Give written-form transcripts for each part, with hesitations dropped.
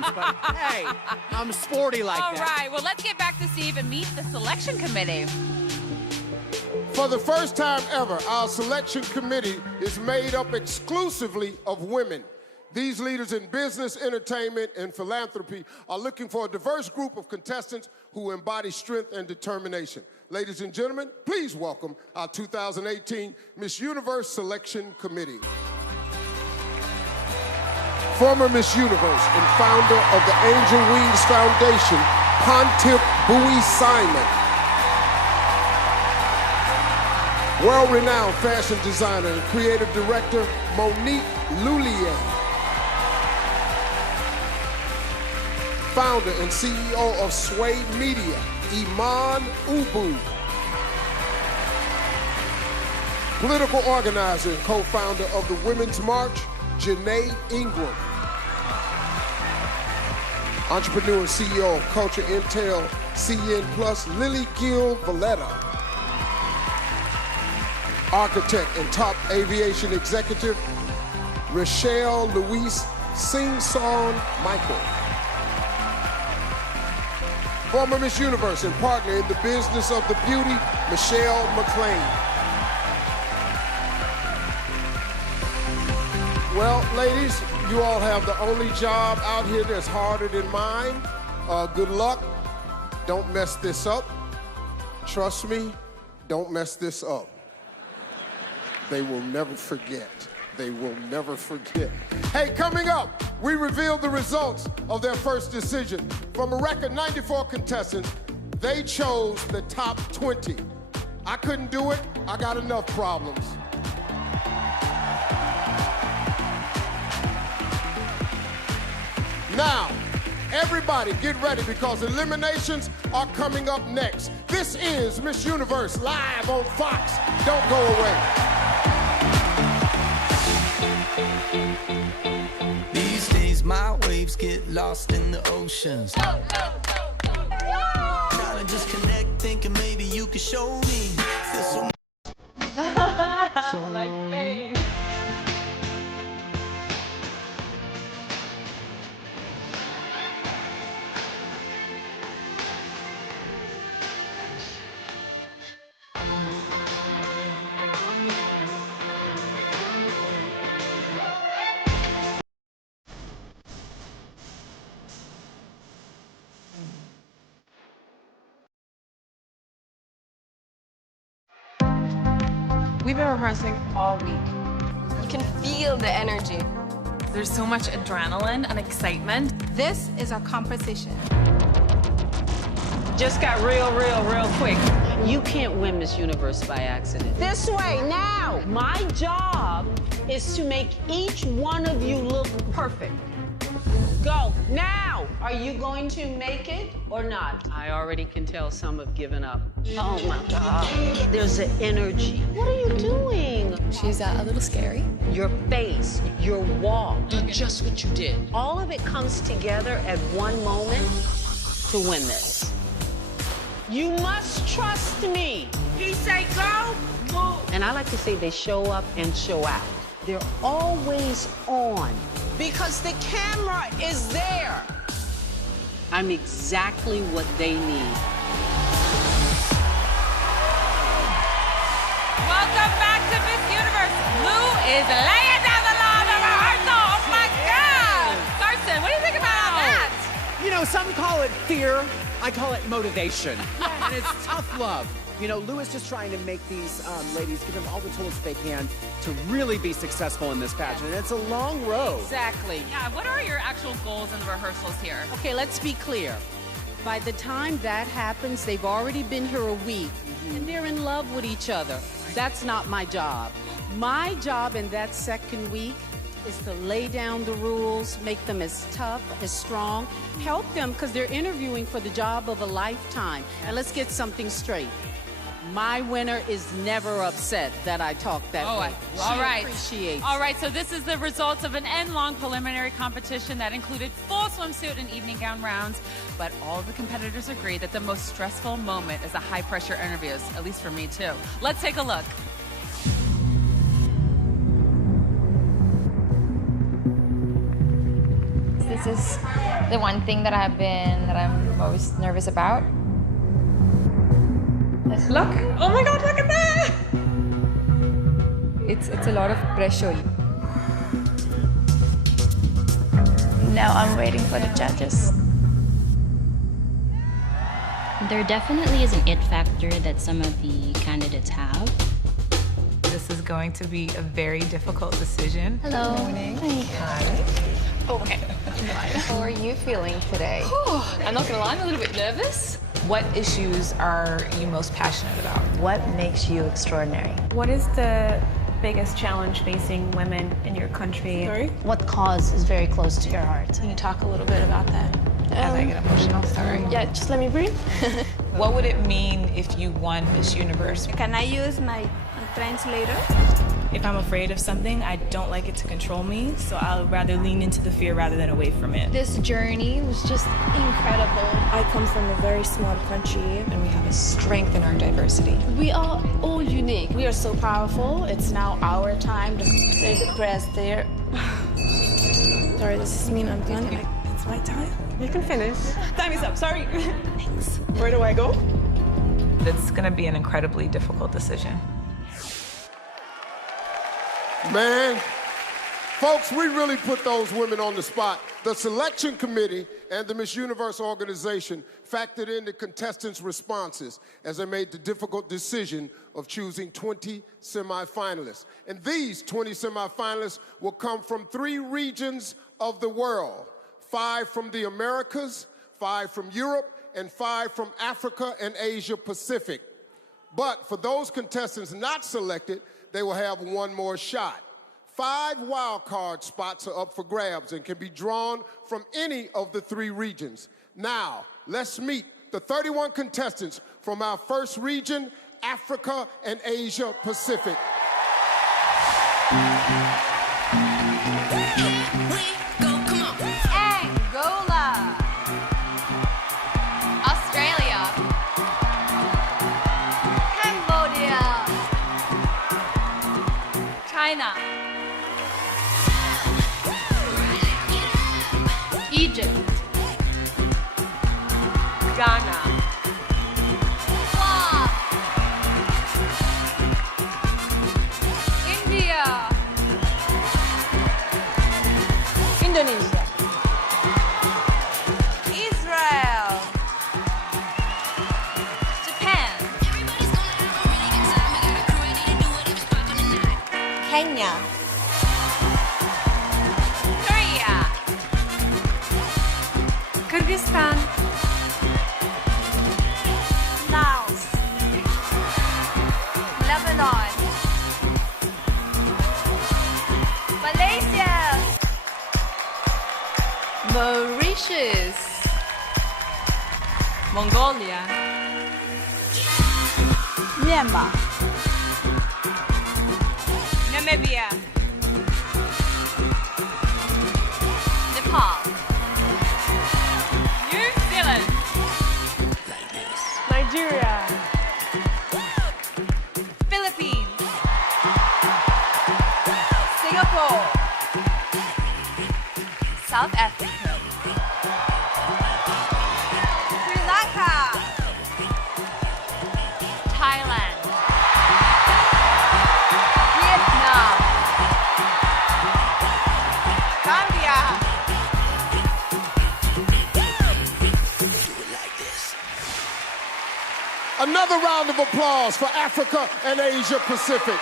But hey, I'm sporty like that. All right, well, let's get back to Steve and meet the selection committee. For the first time ever, our selection committee is made up exclusively of women. These leaders in business, entertainment, and philanthropy are looking for a diverse group of contestants who embody strength and determination. Ladies and gentlemen, please welcome our 2018 Miss Universe Selection Committee. Former Miss Universe and founder of the Angel Wings Foundation, Pontiff Bowie Simon. World-renowned fashion designer and creative director, Monique Lullier. Founder and CEO of Sway Media, Iman Ubu. Political organizer and co-founder of the Women's March, Janae Ingram. Entrepreneur and CEO of Culture Intel CN Plus, Lily Gil Valletta. Architect and top aviation executive, Rochelle Louise Sing-Song Michael. Former Miss Universe and partner in the business of the beauty, Michelle McLean. Well, ladies, you all have the only job out here that's harder than mine. Good luck. Don't mess this up. Trust me, don't mess this up. They will never forget. They will never forget. Hey, coming up, we revealed the results of their first decision. From a record 94 contestants, they chose the top 20. I couldn't do it. I got enough problems. Now, everybody get ready because eliminations are coming up next. This is Miss Universe live on Fox. Don't go away. These days my waves get lost in the oceans. Trying to just connect, thinking maybe you could show me. Feel so Like me. We've been rehearsing all week. You can feel the energy. There's so much adrenaline and excitement. This is our composition. Just got real quick. You can't win Miss Universe by accident. This way, now! My job is to make each one of you look perfect. Go, now! Are you going to make it or not? I already can tell some have given up. Oh my God. There's an energy. What are you doing? She's a little scary. Your face, your walk, just what you did. All of it comes together at one moment to win this. You must trust me. He say go, move. And I like to say they show up and show out. They're always on. Because the camera is there. I'm exactly what they need. Welcome back to Miss Universe. Lou is laying down the law of rehearsal. Oh my God. Carson, what do you think about that? You know, some call it fear. I call it motivation. And it's tough love. You know, Lou is just trying to make these ladies, give them all the tools they can to really be successful in this pageant. And it's a long road. Exactly. Yeah, what are your actual goals in the rehearsals here? Okay, let's be clear. By the time that happens, they've already been here a week, and they're in love with each other. That's not my job. My job in that second week is to lay down the rules, make them as tough, as strong, help them because they're interviewing for the job of a lifetime. And let's get something straight. My winner is never upset that I talk that way. All right. Appreciates. All right, so this is the results of an end-long preliminary competition that included full swimsuit and evening gown rounds, but all of the competitors agreed that the most stressful moment is the high-pressure interviews, at least for me too. Let's take a look. Is this This is the one thing that I'm most nervous about. Look! Oh my God, look at that! It's a lot of pressure. Now I'm waiting for the judges. There definitely is an it factor that some of the candidates have. This is going to be a very difficult decision. Hello. Good morning. Hi. Oh, okay. How are you feeling today? I'm not gonna lie, I'm a little bit nervous. What issues are you most passionate about? What makes you extraordinary? What is the biggest challenge facing women in your country? Sorry? What cause is very close to your heart? Can you talk a little bit about that? As I get emotional, sorry. Yeah, just let me breathe. What would it mean if you won Miss Universe? Can I use my translator? If I'm afraid of something, I don't like it to control me, so I'll rather lean into the fear rather than away from it. This journey was just incredible. I come from a very small country. And we have a strength in our diversity. We are all unique. We are so powerful. It's now our time. There's the press there. Sorry, does this mean I'm done? It's my time. You can finish. Time is up, sorry. Thanks. Where do I go? It's going to be an incredibly difficult decision. Man, folks, we really put those women on the spot. The selection committee and the Miss Universe organization factored in the contestants' responses as they made the difficult decision of choosing 20 semifinalists. And these 20 semifinalists will come from 3 regions of the world: 5 from the Americas, 5 from Europe, and 5 from Africa and Asia Pacific. But for those contestants not selected, they will have one more shot. 5 wild card spots are up for grabs and can be drawn from any of the 3 regions. Now, let's meet the 31 contestants from our first region, Africa and Asia Pacific. Angola. Australia. Cambodia. China. Egypt. Ghana. Guam. India. Indonesia. Israel. Japan. Kenya. Korea. Kyrgyzstan. Laos. Lebanon. Malaysia. Mauritius. Mongolia. Myanmar. Namibia. Nepal. New Zealand. Nigeria. Philippines. Singapore. South Africa. Sri Lanka. Thailand. Vietnam. Gambia. Another round of applause for Africa and Asia Pacific.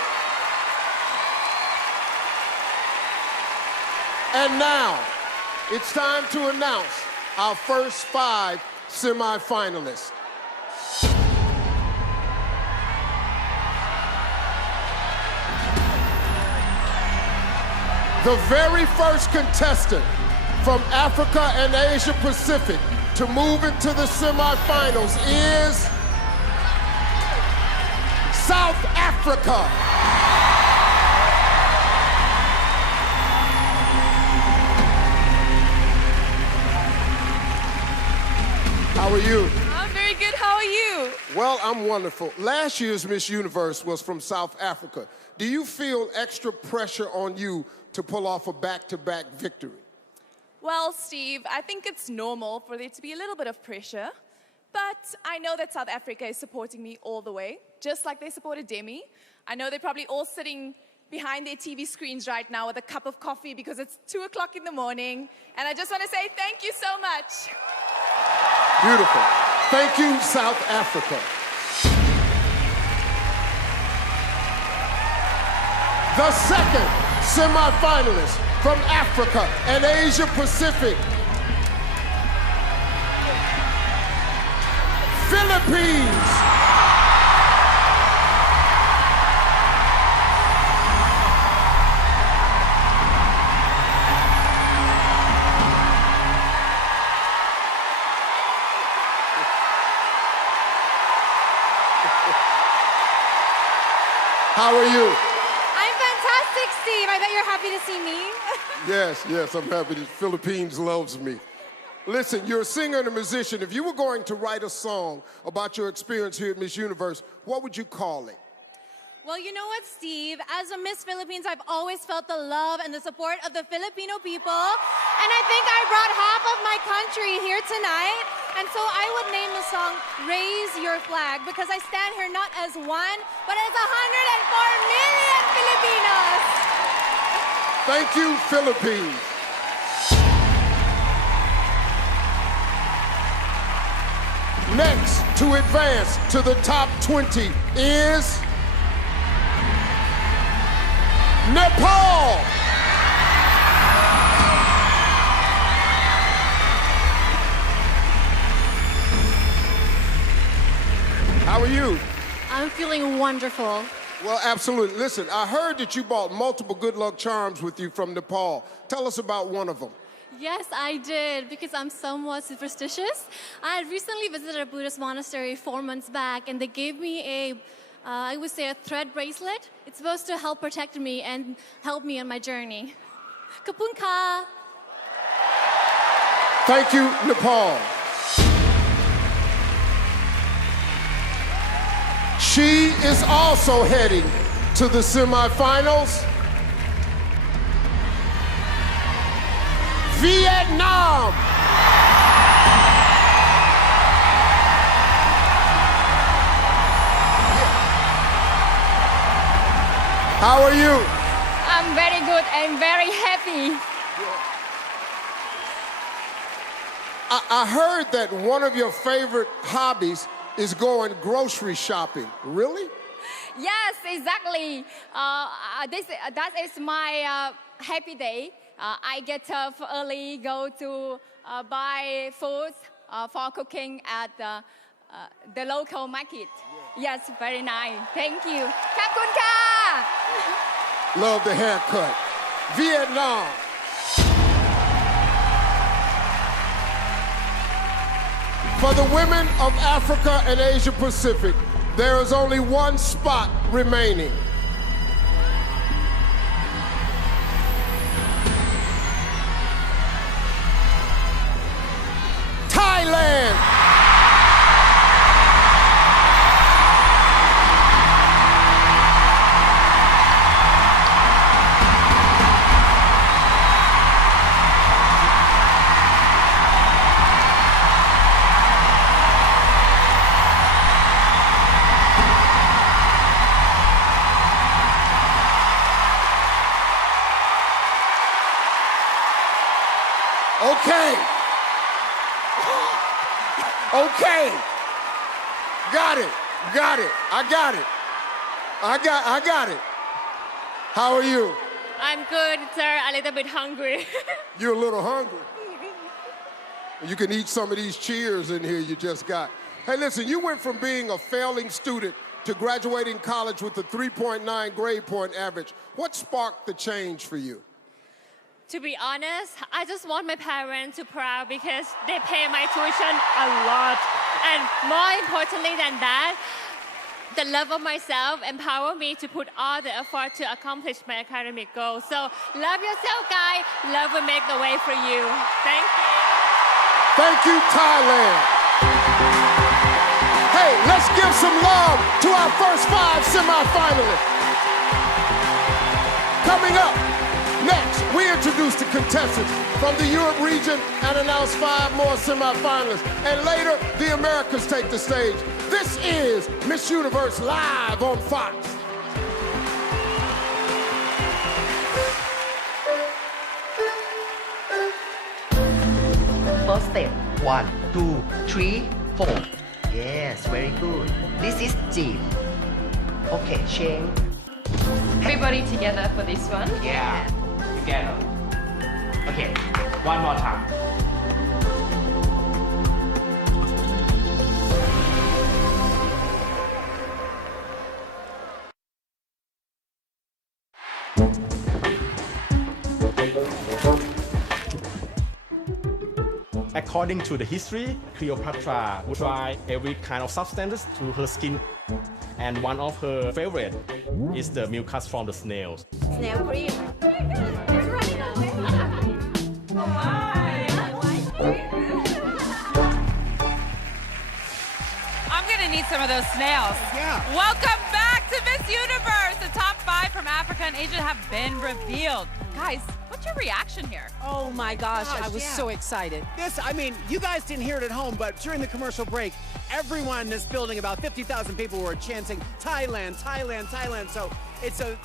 And now, it's time to announce our first 5 semifinalists. The very first contestant from Africa and Asia Pacific to move into the semifinals is South Africa. How are you? I'm very good. How are you? Well, I'm wonderful. Last year's Miss Universe was from South Africa. Do you feel extra pressure on you to pull off a back-to-back victory? Well, Steve, I think it's normal for there to be a little bit of pressure. But I know that South Africa is supporting me all the way, just like they supported Demi. I know they're probably all sitting behind their TV screens right now with a cup of coffee because it's 2 o'clock in the morning. And I just want to say thank you so much. Beautiful. Thank you, South Africa. The second semifinalist from Africa and Asia Pacific, Philippines. How are you? I'm fantastic, Steve. I bet you're happy to see me. Yes, I'm happy. The Philippines loves me. Listen, you're a singer and a musician. If you were going to write a song about your experience here at Miss Universe, what would you call it? Well, you know what, Steve? As a Miss Philippines, I've always felt the love and the support of the Filipino people. And I think I brought half of my country here tonight. And so I would name the song Raise Your Flag because I stand here not as one, but as 104 million Filipinos. Thank you, Philippines. Next to advance to the top 20 is Nepal. How are you? I'm feeling wonderful. Well, absolutely. Listen, I heard that you brought multiple good luck charms with you from Nepal. Tell us about one of them. Yes, I did, because I'm somewhat superstitious. I had recently visited a Buddhist monastery 4 months back, and they gave me I would say a thread bracelet. It's supposed to help protect me and help me on my journey. Kapunka! Thank you, Nepal. She is also heading to the semifinals. Vietnam. How are you? I'm very good and very happy. I heard that one of your favorite hobbies is going grocery shopping. Really? Yes, exactly. That is my happy day. I get up early, go to buy food for cooking at the local market. Yes, very nice. Thank you. Kapunka! Love the haircut. Vietnam. For the women of Africa and Asia Pacific, there is only one spot remaining. Thailand. Okay. Got it. I got it. How are you? I'm good, sir. A little bit hungry. You're a little hungry. You can eat some of these cheers in here you just got. Hey, listen, you went from being a failing student to graduating college with a 3.9 grade point average. What sparked the change for you? To be honest, I just want my parents to be proud because they pay my tuition a lot. And more importantly than that, the love of myself empower me to put all the effort to accomplish my academic goals. So love yourself, guys. Love will make the way for you. Thank you. Thank you, Thailand. Hey, let's give some love to our first 5 semifinalists. Coming up, Next, we introduce the contestants from the Europe region and announce 5 more semifinalists. And later, the Americas take the stage. This is Miss Universe Live on Fox. First step, 1, 2, 3, 4. Yes, very good. This is G. Okay, change. Everybody together for this one? Yeah, together. Okay, one more time. According to the history, Cleopatra would try every kind of substance to her skin. And one of her favorite is the mucus from the snails. Snail cream. I'm gonna need some of those snails. Yeah. Welcome back to Miss Universe. The top 5 from Africa and Asia have been revealed. Guys, what's your reaction here? Oh my gosh, I was so excited. I mean, you guys didn't hear it at home, but during the commercial break, everyone in this building, about 50,000 people, were chanting Thailand, Thailand, Thailand. So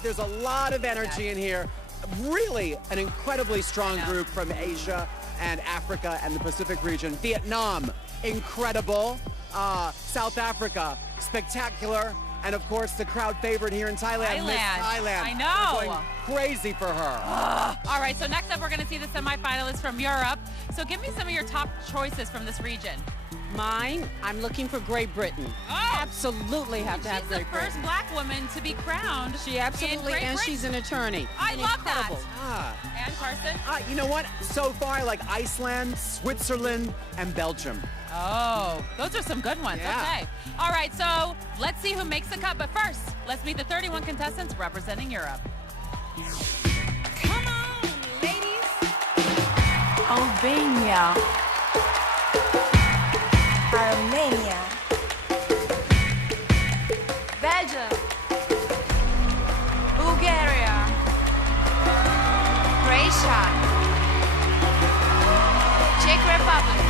there's a lot of energy in here. Really an incredibly strong group from Asia and Africa and the Pacific region. Vietnam, incredible. South Africa, spectacular. And of course, the crowd favorite here in Thailand, Miss Thailand. I know. We're going crazy for her. All right, so next up, we're gonna see the semifinalists from Europe. So give me some of your top choices from this region. Mine, I'm looking for Great Britain. Oh! Absolutely have to have She's the Great Britain. first black woman to be crowned. She absolutely, in Great and Britain. she's an attorney. I love Incredible. that. And Carson? You know what? So far, I like Iceland, Switzerland, and Belgium. Oh, those are some good ones. Yeah. Okay. All right, so let's see who makes the cut. But first, let's meet the 31 contestants representing Europe. Come on, ladies. Albania. Armenia. Belgium. Bulgaria. Croatia. Czech Republic.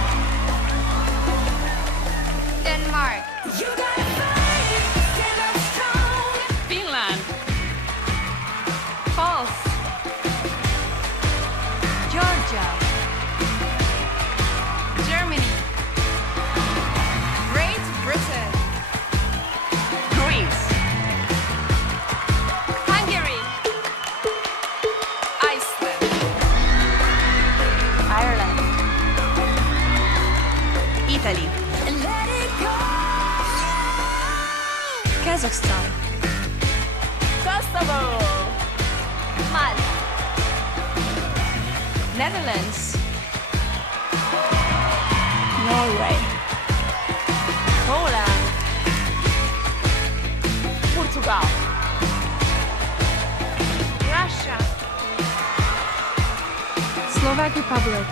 Denmark. Finland. False. Georgia. Germany. Great Britain. Greece. Hungary. Iceland. Ireland. Italy. Kazakhstan. Kosovo. Malta. Netherlands. Norway. Poland. Portugal. Russia. Slovak Republic.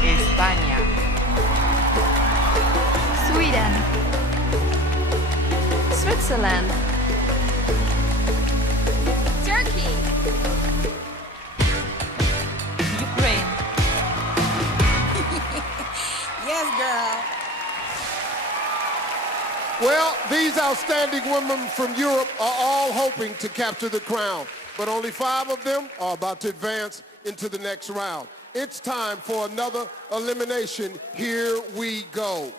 España. Sweden. Switzerland. Turkey. Ukraine. Yes, girl. Well, these outstanding women from Europe are all hoping to capture the crown, but only 5 of them are about to advance into the next round. It's time for another elimination. Here we go.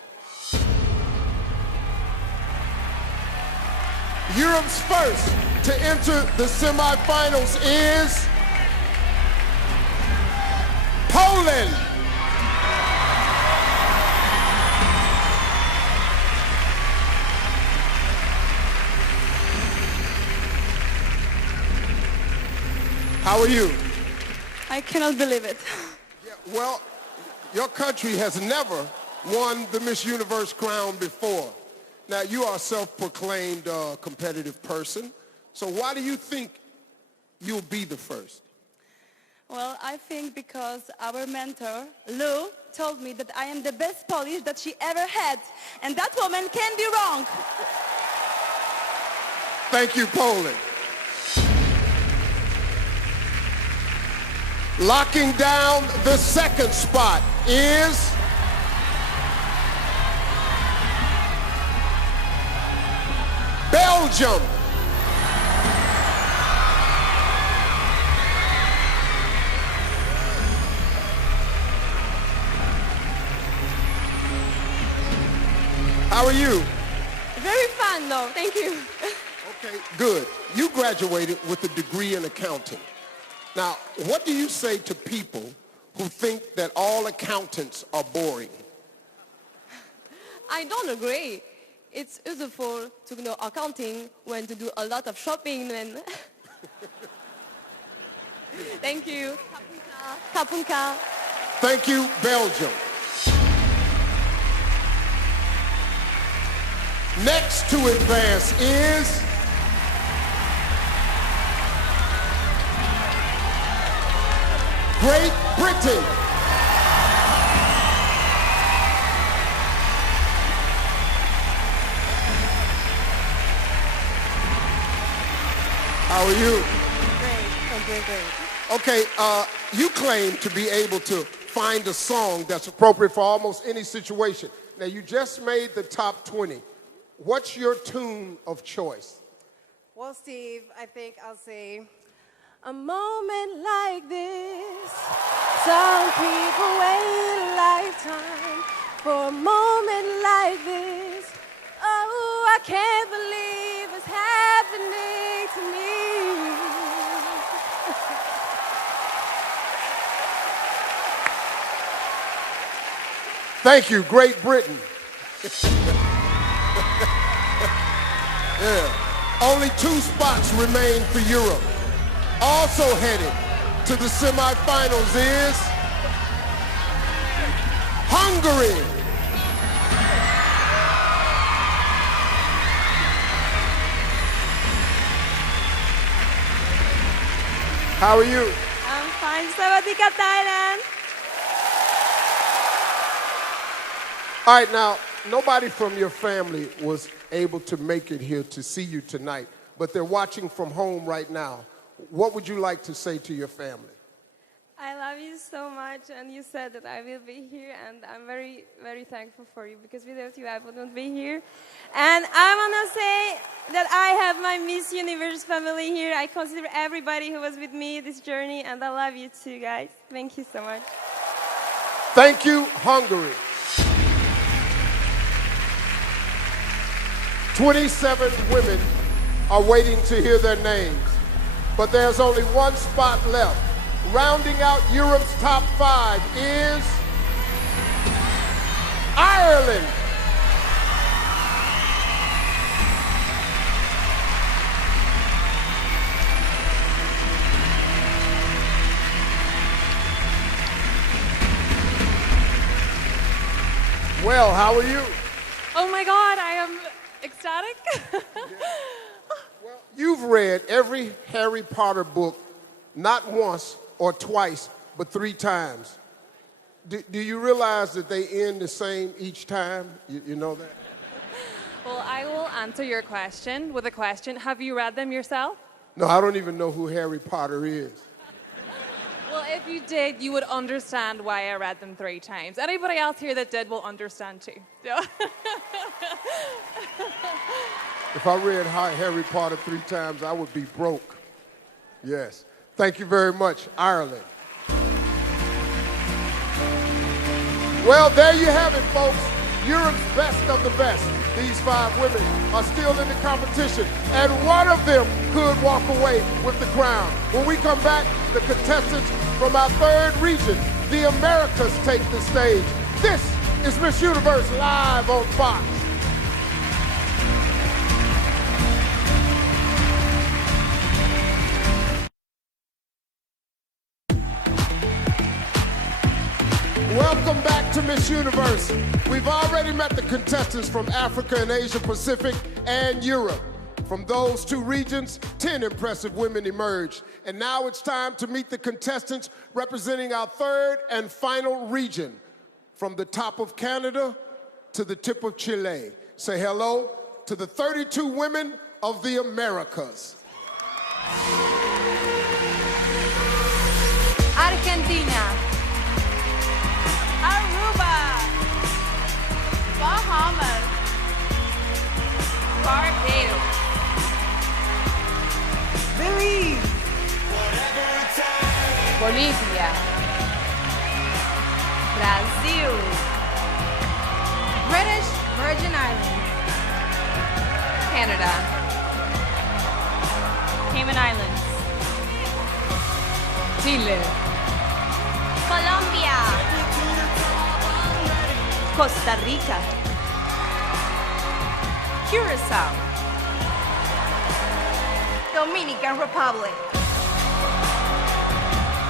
Europe's first to enter the semifinals is Poland. How are you? I cannot believe it. Yeah, well, your country has never won the Miss Universe crown before. Now, you are a self-proclaimed competitive person, so why do you think you'll be the first? Well, I think because our mentor, Lou, told me that I am the best Polish that she ever had, and that woman can be wrong. Thank you, Poland. Locking down the second spot is Belgium. How are you? Very fun, though. Thank you. Okay, good. You graduated with a degree in accounting. Now, what do you say to people who think that all accountants are boring? I don't agree. It's useful to know accounting when to do a lot of shopping and... Thank you. Kapunka. Thank you, Belgium. Next to advance is Great Britain. How are you? Great. Okay, you claim to be able to find a song that's appropriate for almost any situation. Now, you just made the top 20. What's your tune of choice? Well, Steve, I think I'll say, a moment like this, some people wait a lifetime for a moment like this. Oh, I can't believe it's happening to me. Thank you, Great Britain. Yeah. Only 2 spots remain for Europe. Also headed to the semifinals is Hungary. How are you? I'm fine. Sawadika, Thailand. All right, now, nobody from your family was able to make it here to see you tonight, but they're watching from home right now. What would you like to say to your family? I love you so much, and you said that I will be here, and I'm very, very thankful for you, because without you, I wouldn't be here. And I want to say that I have my Miss Universe family here. I consider everybody who was with me this journey, and I love you too, guys. Thank you so much. Thank you, Hungary. 27 women are waiting to hear their names, but there's only 1 spot left. Rounding out Europe's top 5 is Ireland. Well, how are you? Oh my God, I am ecstatic. You've read every Harry Potter book not once or twice, but 3 times. Do you realize that they end the same each time? You know that? Well, I will answer your question with a question. Have you read them yourself? No, I don't even know who Harry Potter is. Well, if you did, you would understand why I read them 3 times. Anybody else here that did will understand too. If I read Harry Potter 3 times, I would be broke. Yes. Thank you very much, Ireland. Well, there you have it, folks. Europe's best of the best. These 5 women are still in the competition, and one of them could walk away with the crown. When we come back, the contestants from our 3rd region, the Americas, take the stage. This is Miss Universe live on Fox. Welcome back to Miss Universe. We've already met the contestants from Africa and Asia Pacific and Europe. From those 2 regions, 10 impressive women emerged. And now it's time to meet the contestants representing our 3rd and final region. From the top of Canada to the tip of Chile. Say hello to the 32 women of the Americas. Argentina. Virgin Islands. Canada. Cayman Islands. Chile. Colombia. Costa Rica. Curacao. Dominican Republic.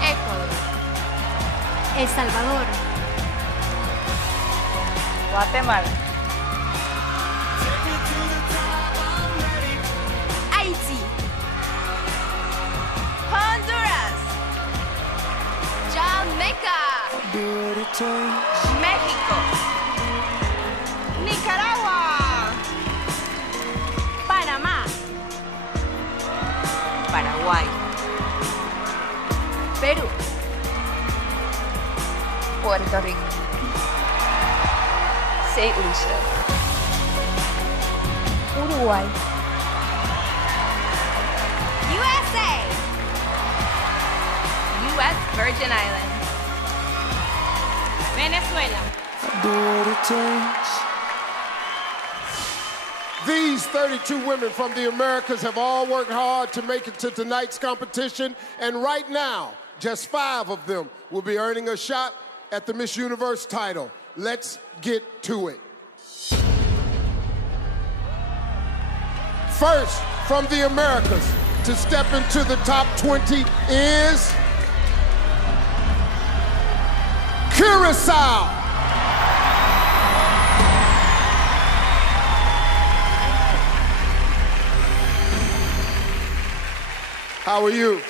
Ecuador. El Salvador. Guatemala. Haití. Honduras. Jamaica. México. Nicaragua. Panamá. Paraguay. Perú. Puerto Rico. St. Lucia. Uruguay. USA. U.S. Virgin Islands. Venezuela. These 32 women from the Americas have all worked hard to make it to tonight's competition, and right now, just 5 of them will be earning a shot at the Miss Universe title. Let's get to it. First, from the Americas, to step into the top 20 is Curacao. How are you?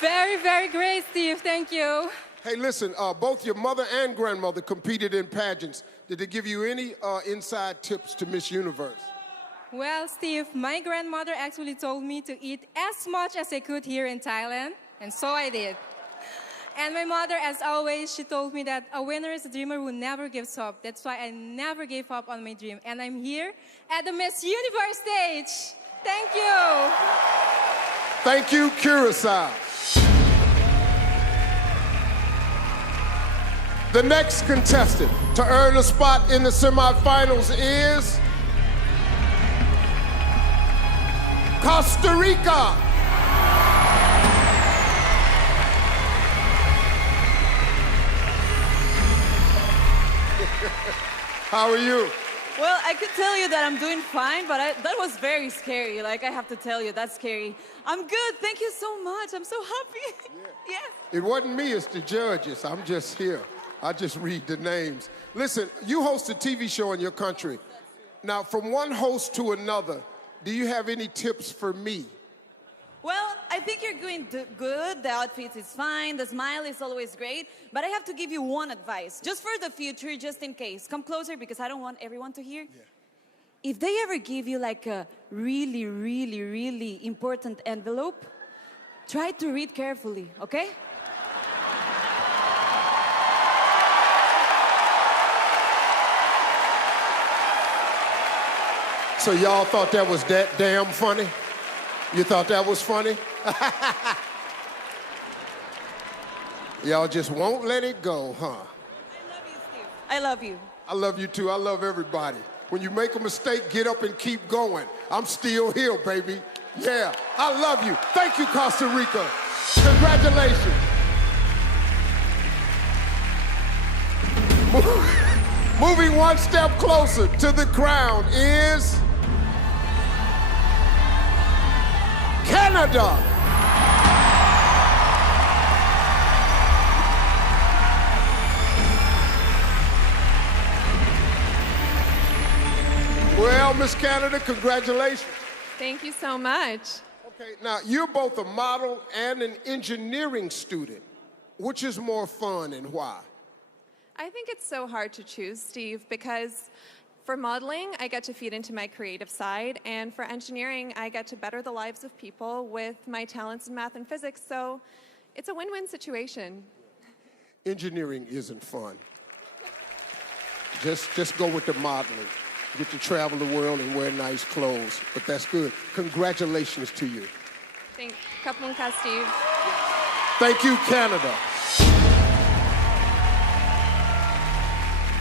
Very, very great, Steve. Thank you. Hey, listen, both your mother and grandmother competed in pageants. Did they give you any inside tips to Miss Universe? Well, Steve, my grandmother actually told me to eat as much as I could here in Thailand, and so I did. And my mother, as always, she told me that a winner is a dreamer who never gives up. That's why I never gave up on my dream. And I'm here at the Miss Universe stage. Thank you. Thank you, Curacao. The next contestant to earn a spot in the semifinals is Costa Rica. How are you? Well, I could tell you that I'm doing fine, but that was very scary. Like, I have to tell you, that's scary. I'm good. Thank you so much. I'm so happy. Yeah. Yes. It wasn't me, it's the judges. I'm just here. I just read the names. Listen, you host a TV show in your country. Now, from one host to another, do you have any tips for me? Well, I think you're doing good. The outfit is fine. The smile is always great. But I have to give you one advice, just for the future, just in case. Come closer, because I don't want everyone to hear. Yeah. If they ever give you like a really, really, really important envelope, try to read carefully, okay? So y'all thought that was that damn funny? You thought that was funny? Y'all just won't let it go, huh? I love you, Steve. I love you. I love you too. I love everybody. When you make a mistake, get up and keep going. I'm still here, baby. Yeah, I love you. Thank you, Costa Rica. Congratulations. Moving one step closer to the crown is Canada. Well, Miss Canada, congratulations. Thank you so much. Okay, now you're both a model and an engineering student. Which is more fun and why? I think it's so hard to choose, Steve, because for modeling, I get to feed into my creative side, and for engineering, I get to better the lives of people with my talents in math and physics, so it's a win-win situation. Engineering isn't fun. Just go with the modeling. You get to travel the world and wear nice clothes, but that's good. Congratulations to you. Kapunka, Steve. Thank you, Canada.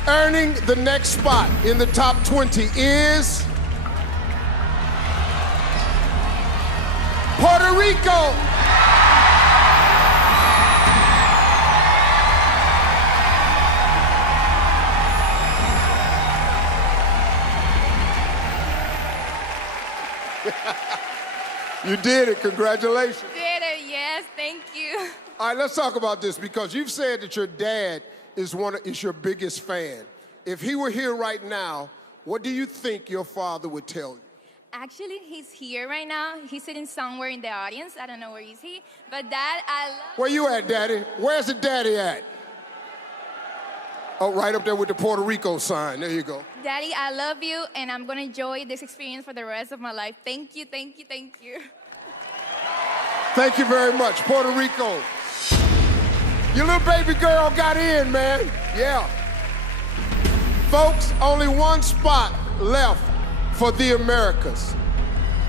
Earning the next spot in the top 20 is Puerto Rico. You did it. Congratulations. Did it, yes, thank you. All right, let's talk about this because you've said that your dad is your biggest fan. If he were here right now, what do you think your father would tell you? Actually, he's here right now. He's sitting somewhere in the audience. I don't know where is he. But Dad, I love Where you at, Daddy? Where's the daddy at? Oh, right up there with the Puerto Rico sign. There you go. Daddy, I love you, and I'm going to enjoy this experience for the rest of my life. Thank you, thank you, thank you. Thank you very much, Puerto Rico. Your little baby girl got in, man. Yeah. Folks, only one spot left for the Americas.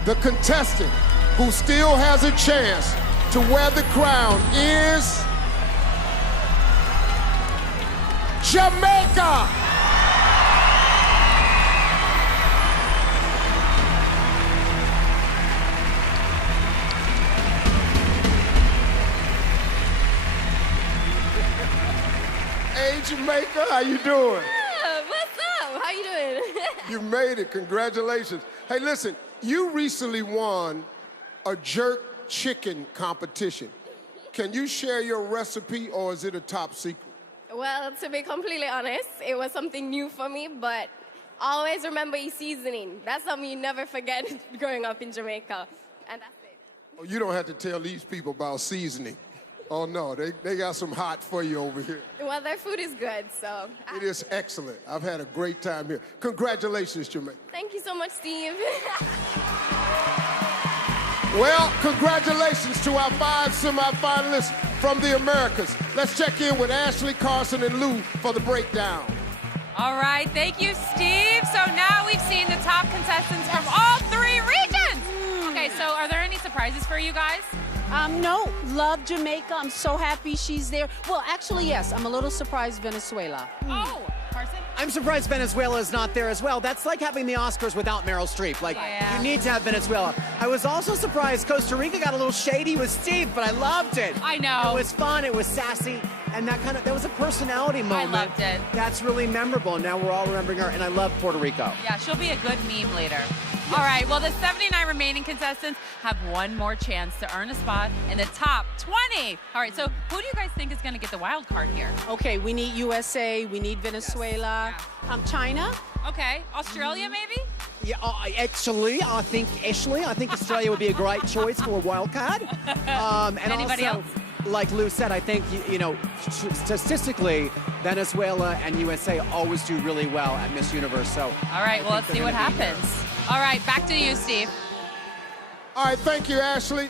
The contestant who still has a chance to wear the crown is Jamaica. Hey, Jamaica, how you doing? What's up? How you doing? You made it. Congratulations. Hey, listen, you recently won a jerk chicken competition. Can you share your recipe, or is it a top secret? Well, to be completely honest, it was something new for me, but always remember your seasoning. That's something you never forget growing up in Jamaica. And that's it. Oh, you don't have to tell these people about seasoning. Oh, no, they got some hot for you over here. Well, their food is good, so. It is excellent. I've had a great time here. Congratulations, Jamaica. Thank you so much, Steve. Well, congratulations to our 5 semifinalists from the Americas. Let's check in with Ashley, Carson, and Lou for the breakdown. All right, thank you, Steve. So now we've seen the top contestants from all 3 regions. Okay, so are there any surprises for you guys? No, love Jamaica. I'm so happy she's there. Well, actually, yes, I'm a little surprised Venezuela. Oh, Carson? I'm surprised Venezuela's not there as well. That's like having the Oscars without Meryl Streep. Like, you need to have Venezuela. I was also surprised Costa Rica got a little shady with Steve, but I loved it. I know. It was fun, it was sassy, and that was a personality moment. I loved it. That's really memorable. Now we're all remembering her, and I love Puerto Rico. Yeah, she'll be a good meme later. All right, well, the 79 remaining contestants have one more chance to earn a spot in the top 20. All right, so who do you guys think is going to get the wild card here? Okay, we need USA, we need Venezuela, China. Okay, Australia maybe? Yeah, actually, I think Australia would be a great choice for a wild card. And anybody also, else? like Lou said, I think, statistically, Venezuela and USA always do really well at Miss Universe. So, all right, well, let's see what happens. All right, back to you, Steve. All right, thank you, Ashley.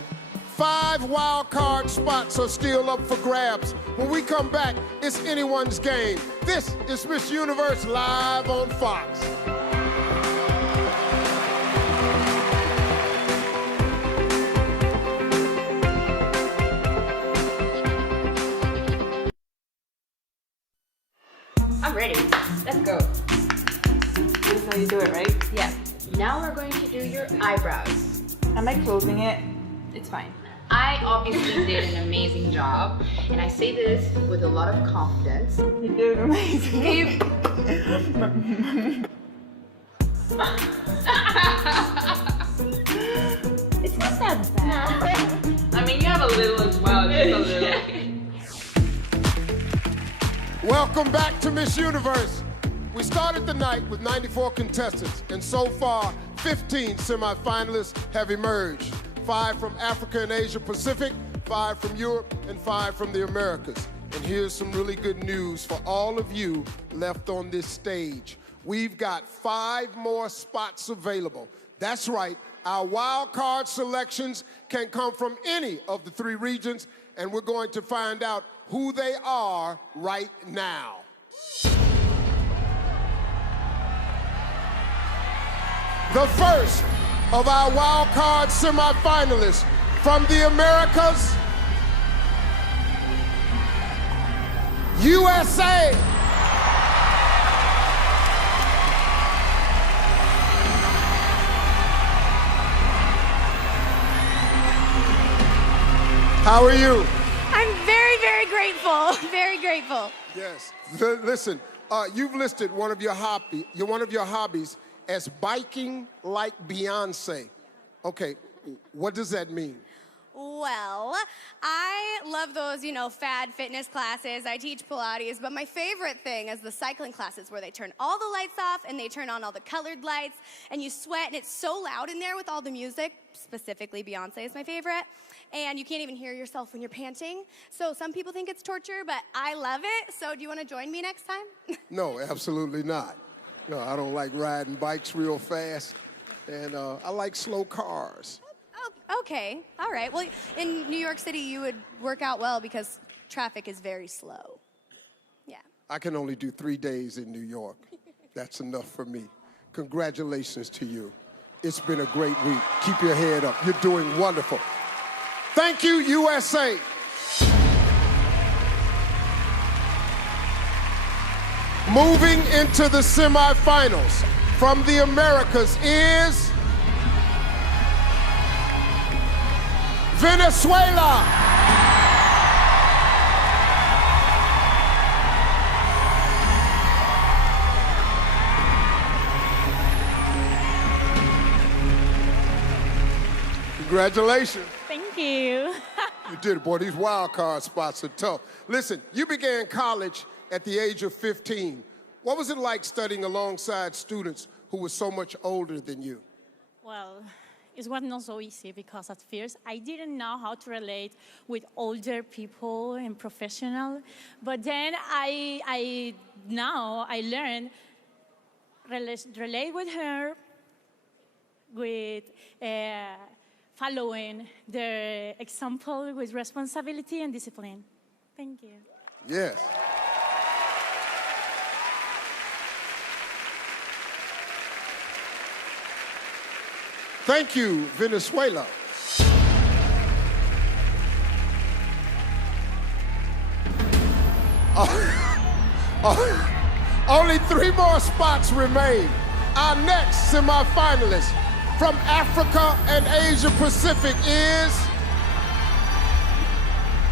5 wild card spots are still up for grabs. When we come back, it's anyone's game. This is Miss Universe live on Fox. I'm ready. Let's go. This is how you do it, right? Yeah. Now we're going to do your eyebrows. Am I closing it? It's fine. I obviously did an amazing job, and I say this with a lot of confidence. You did amazing. It's not that bad. I mean, you have a little as well, just a little. Welcome back to Miss Universe. We started the night with 94 contestants, and so far, 15 semifinalists have emerged. 5 from Africa and Asia Pacific, 5 from Europe, and 5 from the Americas. And here's some really good news for all of you left on this stage. We've got 5 more spots available. That's right, our wild card selections can come from any of the 3 regions, and we're going to find out who they are right now. The first of our wild card semifinalists from the Americas, USA. How are you? I'm very, very grateful. Very grateful. Yes. Listen, you've listed one of your hobbies as biking like Beyonce. Okay, what does that mean? Well, I love those, fad fitness classes. I teach Pilates, but my favorite thing is the cycling classes where they turn all the lights off and they turn on all the colored lights and you sweat and it's so loud in there with all the music. Specifically, Beyonce is my favorite. And you can't even hear yourself when you're panting. So some people think it's torture, but I love it. So do you want to join me next time? No, absolutely not. No, I don't like riding bikes real fast, and I like slow cars. Oh, okay. All right. Well, in New York City, you would work out well because traffic is very slow. Yeah. I can only do 3 days in New York. That's enough for me. Congratulations to you. It's been a great week. Keep your head up. You're doing wonderful. Thank you, USA. Moving into the semifinals from the Americas is Venezuela. Congratulations. Thank you. You did it, boy. These wild card spots are tough. Listen, you began college at the age of 15. What was it like studying alongside students who were so much older than you? Well, it was not so easy because at first I didn't know how to relate with older people and professionals. But then I learned relate with her with following their example with responsibility and discipline. Thank you. Yes. Thank you, Venezuela. Only 3 more spots remain. Our next semifinalist from Africa and Asia Pacific is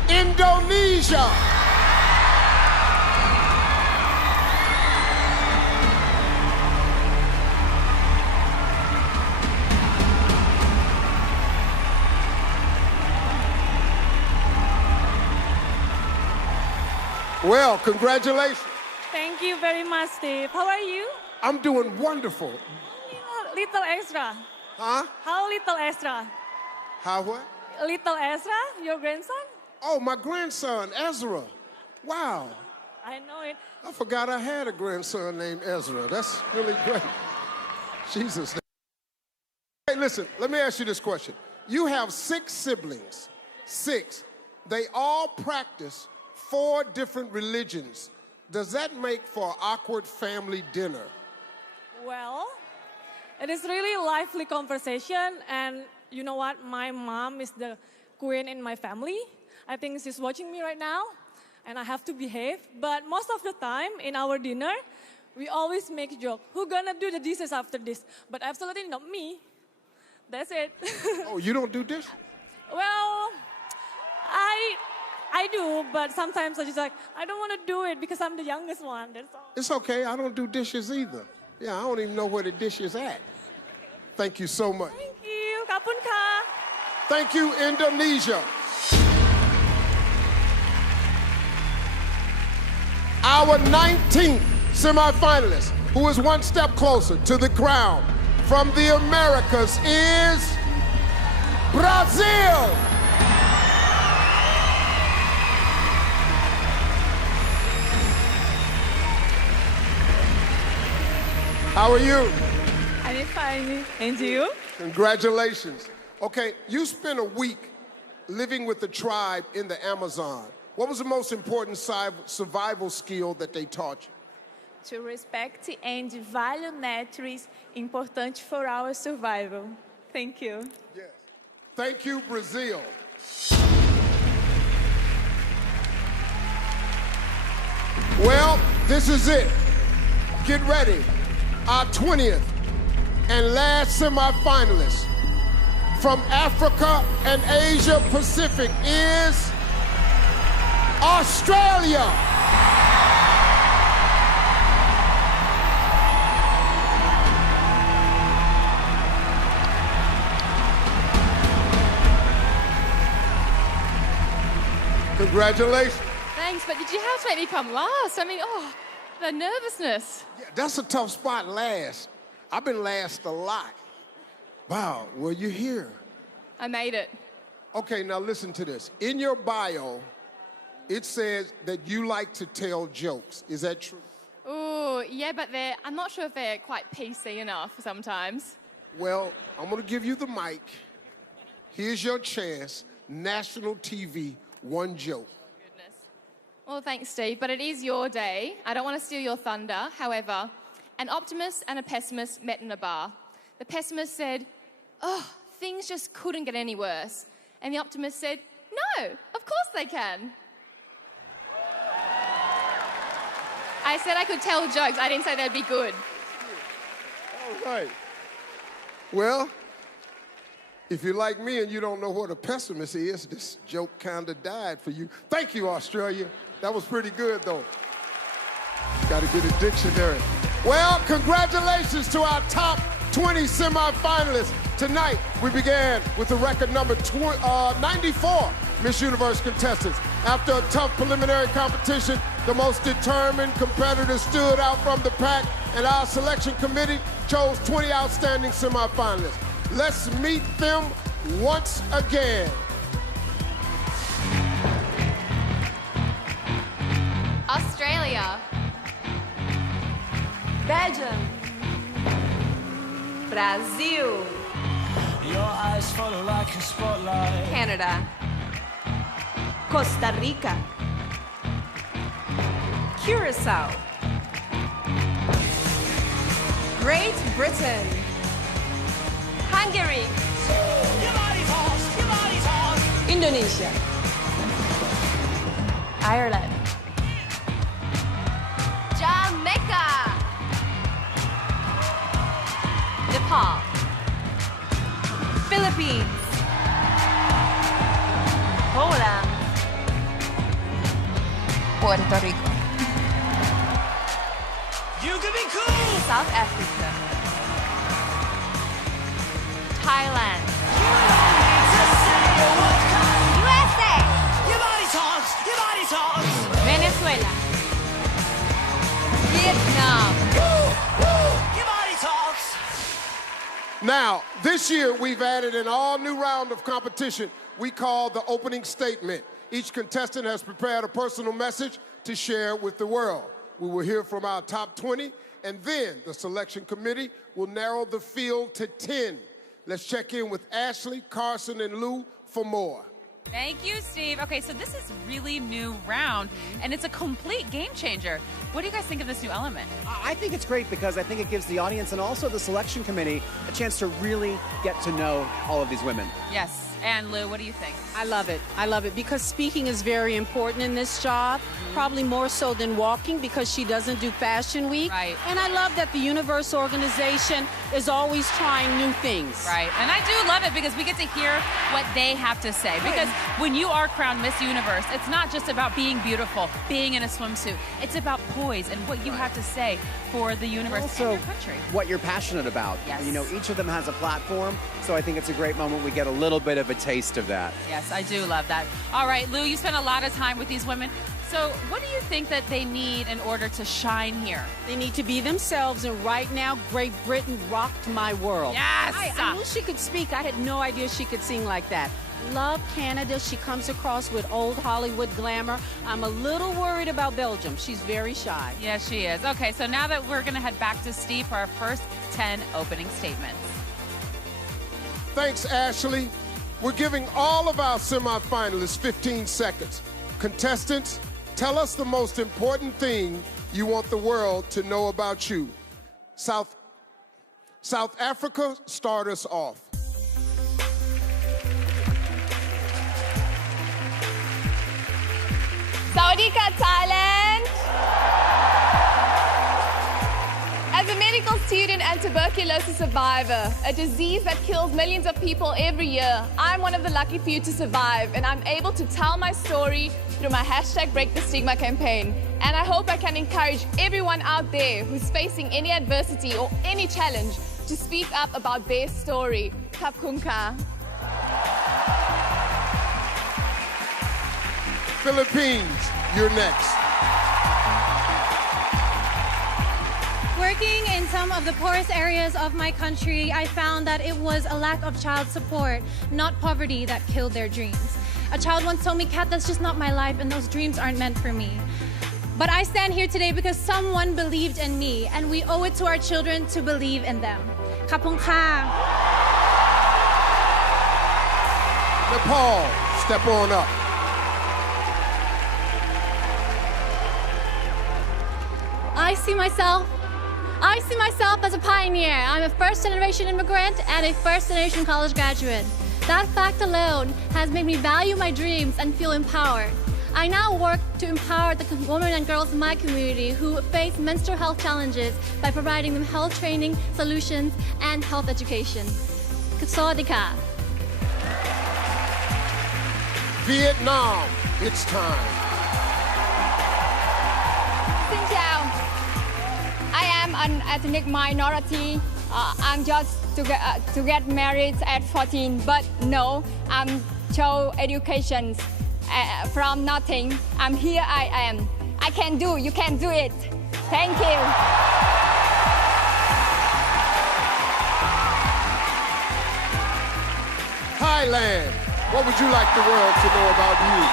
Indonesia. Well, congratulations. Thank you very much, Steve. How are you? I'm doing wonderful. Little extra. Huh? How little extra? How what? Little Ezra, your grandson? Oh, my grandson, Ezra. Wow. I know it. I forgot I had a grandson named Ezra. That's really great. Jesus. Hey, listen, let me ask you this question. You have 6 siblings. 6. They all practice 4 different religions. Does that make for an awkward family dinner? Well, it is really a lively conversation, and you know what? My mom is the queen in my family. I think she's watching me right now, and I have to behave. But most of the time in our dinner, we always make a joke. Who's gonna do the dishes after this? But absolutely not me. That's it. Oh, you don't do dishes? Well, I do, but sometimes I just like, I don't want to do it because I'm the youngest one, that's all. It's okay, I don't do dishes either. Yeah, I don't even know where the dish is at. Thank you so much. Thank you, Kapun ka. Thank you, Indonesia. Our 19th semifinalist, who is 1 step closer to the crown from the Americas, is Brazil. How are you? I'm fine. And you? Congratulations. Okay, you spent a week living with the tribe in the Amazon. What was the most important survival skill that they taught you? To respect and value nature is important for our survival. Thank you. Yes. Thank you, Brazil. Well, this is it. Get ready. Our 20th and last semifinalist from Africa and Asia Pacific is Australia. Congratulations. Thanks, but did you have to make me come last? I mean, oh, the nervousness. Yeah, that's a tough spot, last. I've been last a lot. Wow, well, you're here. I made it. Okay, now listen to this. In your bio, it says that you like to tell jokes. Is that true? Ooh, yeah, but I'm not sure if they're quite PC enough sometimes. Well, I'm gonna give you the mic. Here's your chance. National TV, one joke. Well, thanks, Steve, but it is your day. I don't want to steal your thunder. However, an optimist and a pessimist met in a bar. The pessimist said, oh, things just couldn't get any worse. And the optimist said, no, of course they can. I said I could tell jokes. I didn't say they'd be good. All right. Well, if you're like me and you don't know what a pessimist is, this joke kind of died for you. Thank you, Australia. That was pretty good, though. Got to get a dictionary. Well, congratulations to our top 20 semifinalists. Tonight, we began with the record number 94 Miss Universe contestants. After a tough preliminary competition, the most determined competitors stood out from the pack, and our selection committee chose 20 outstanding semifinalists. Let's meet them once again. Australia. Belgium. Brazil. Your eyes follow like a spotlight. Canada. Costa Rica. Curacao. Great Britain. Hungary. Indonesia. Ireland. Jamaica. Nepal. Philippines. Poland. Puerto Rico. You could be cool. South Africa. Thailand. USA. Your body talks. Your body talks. Venezuela. Vietnam. Your body talks. Now, this year, we've added an all-new round of competition we call the opening statement. Each contestant has prepared a personal message to share with the world. We will hear from our top 20, and then the selection committee will narrow the field to 10. Let's check in with Ashley, Carson, and Lou for more. Thank you, Steve. Okay, so this is really new round, and it's a complete game changer. What do you guys think of this new element? I think it's great because I think it gives the audience and also the selection committee a chance to really get to know all of these women. Yes. And Lou, what do you think? I love it. I love it because speaking is very important in this job, probably more so than walking because she doesn't do Fashion Week. Right. And I love that the Universe organization is always trying new things. Right. And I do love it because we get to hear what they have to say. Because when you are crowned Miss Universe, it's not just about being beautiful, being in a swimsuit. It's about poise and what you have to say for the universe and your country. What you're passionate about. Yes. You know, each of them has a platform, so I think it's a great moment we get a little bit of a taste of that. Yes, I do love that. All right, Lou, you spent a lot of time with these women. So what do you think that they need in order to shine here? They need to be themselves, and right now, Great Britain rocked my world. Yes! I knew she could speak. I had no idea she could sing like that. Love Canada. She comes across with old Hollywood glamour. I'm a little worried about Belgium. She's very shy. Yes, she is. Okay, so now that we're going to head back to Steve for our first 10 opening statements. Thanks, Ashley. We're giving all of our semifinalists 15 seconds. Contestants, tell us the most important thing you want the world to know about you. South Africa, start us off. Sawadee Ka, Thailand. As a medical student and tuberculosis survivor, a disease that kills millions of people every year. I'm one of the lucky few to survive, and I'm able to tell my story through my hashtag Break the Stigma campaign. And I hope I can encourage everyone out there who's facing any adversity or any challenge to speak up about their story. Khap khun ka. Philippines, you're next. Working in some of the poorest areas of my country, I found that it was a lack of child support, not poverty, that killed their dreams. A child once told me, "Kat, that's just not my life, and those dreams aren't meant for me." But I stand here today because someone believed in me, and we owe it to our children to believe in them. Kapong ka. Nepal, step on up. I see myself as a pioneer. I'm a first-generation immigrant and a first-generation college graduate. That fact alone has made me value my dreams and feel empowered. I now work to empower the women and girls in my community who face menstrual health challenges by providing them health training, solutions, and health education. Sawadika. Vietnam, it's time. Xin chào. I am an ethnic minority. I'm just to get married at 14, but no, I'm chose education from nothing. I'm here. I am. I can do. You can do it. Thank you. Thailand, what would you like the world to know about you?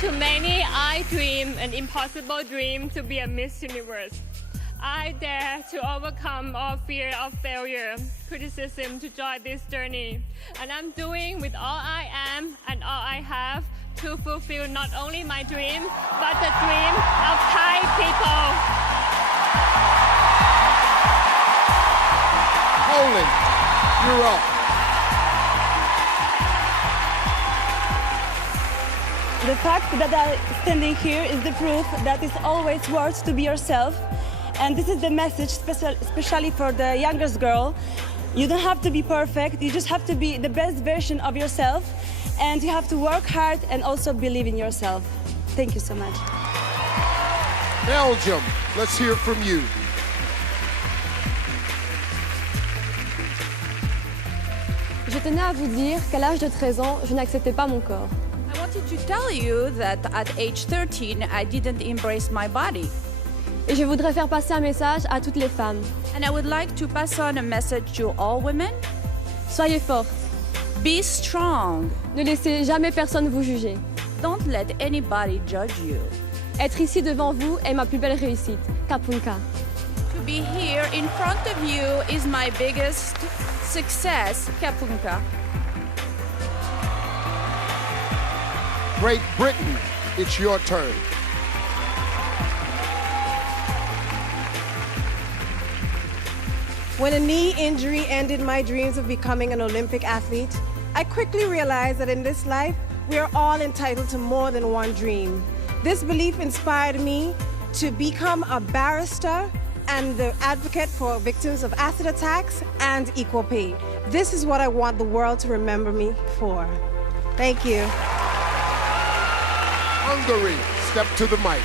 To many, I dream an impossible dream to be a Miss Universe. I dare to overcome all fear of failure, criticism to join this journey. And I'm doing with all I am and all I have to fulfill not only my dream, but the dream of Thai people. Poland, you're up. The fact that I'm standing here is the proof that it's always worth to be yourself. And this is the message, especially for the youngest girl. You don't have to be perfect. You just have to be the best version of yourself. And you have to work hard and also believe in yourself. Thank you so much. Belgium, let's hear from you. Je tenais à vous dire qu'à l'âge de 13 ans, je n'acceptais pas mon corps. I wanted to tell you that at age 13, I didn't embrace my body. Et je voudrais faire passer un message à toutes les femmes. And I would like to pass on a message to all women. Soyez fortes. Be strong. Ne laissez jamais personne vous juger. Don't let anybody judge you. Être ici devant vous est ma plus belle réussite. Kapunka. To be here in front of you is my biggest success. Kapunka. Great Britain, it's your turn. When a knee injury ended my dreams of becoming an Olympic athlete, I quickly realized that in this life, we are all entitled to more than one dream. This belief inspired me to become a barrister and the advocate for victims of acid attacks and equal pay. This is what I want the world to remember me for. Thank you. Hungary, step to the mic.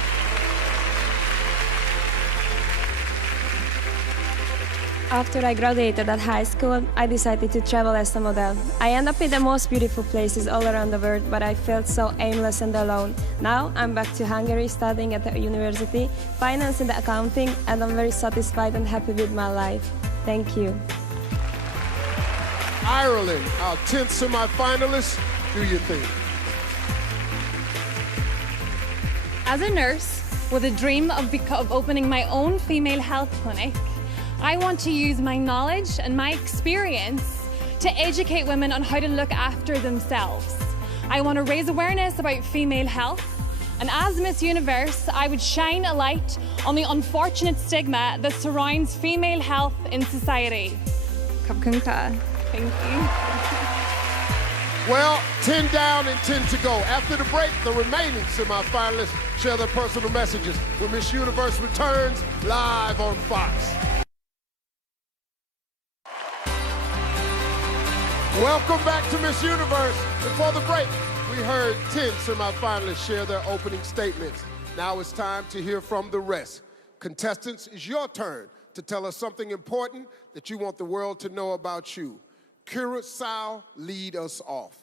After I graduated at high school, I decided to travel as a model. I ended up in the most beautiful places all around the world, but I felt so aimless and alone. Now I'm back to Hungary studying at the university, finance and accounting, and I'm very satisfied and happy with my life. Thank you. Ireland, our 10th semi-finalist, do your thing. As a nurse with a dream of opening my own female health clinic, I want to use my knowledge and my experience to educate women on how to look after themselves. I want to raise awareness about female health, and as Miss Universe, I would shine a light on the unfortunate stigma that surrounds female health in society. Thank you. Well, 10 down and 10 to go. After the break, the remaining semifinalists share their personal messages when Miss Universe returns live on Fox. Welcome back to Miss Universe. Before the break, we heard 10 semifinalists share their opening statements. Now it's time to hear from the rest. Contestants, it's your turn to tell us something important that you want the world to know about you. Curacao, lead us off.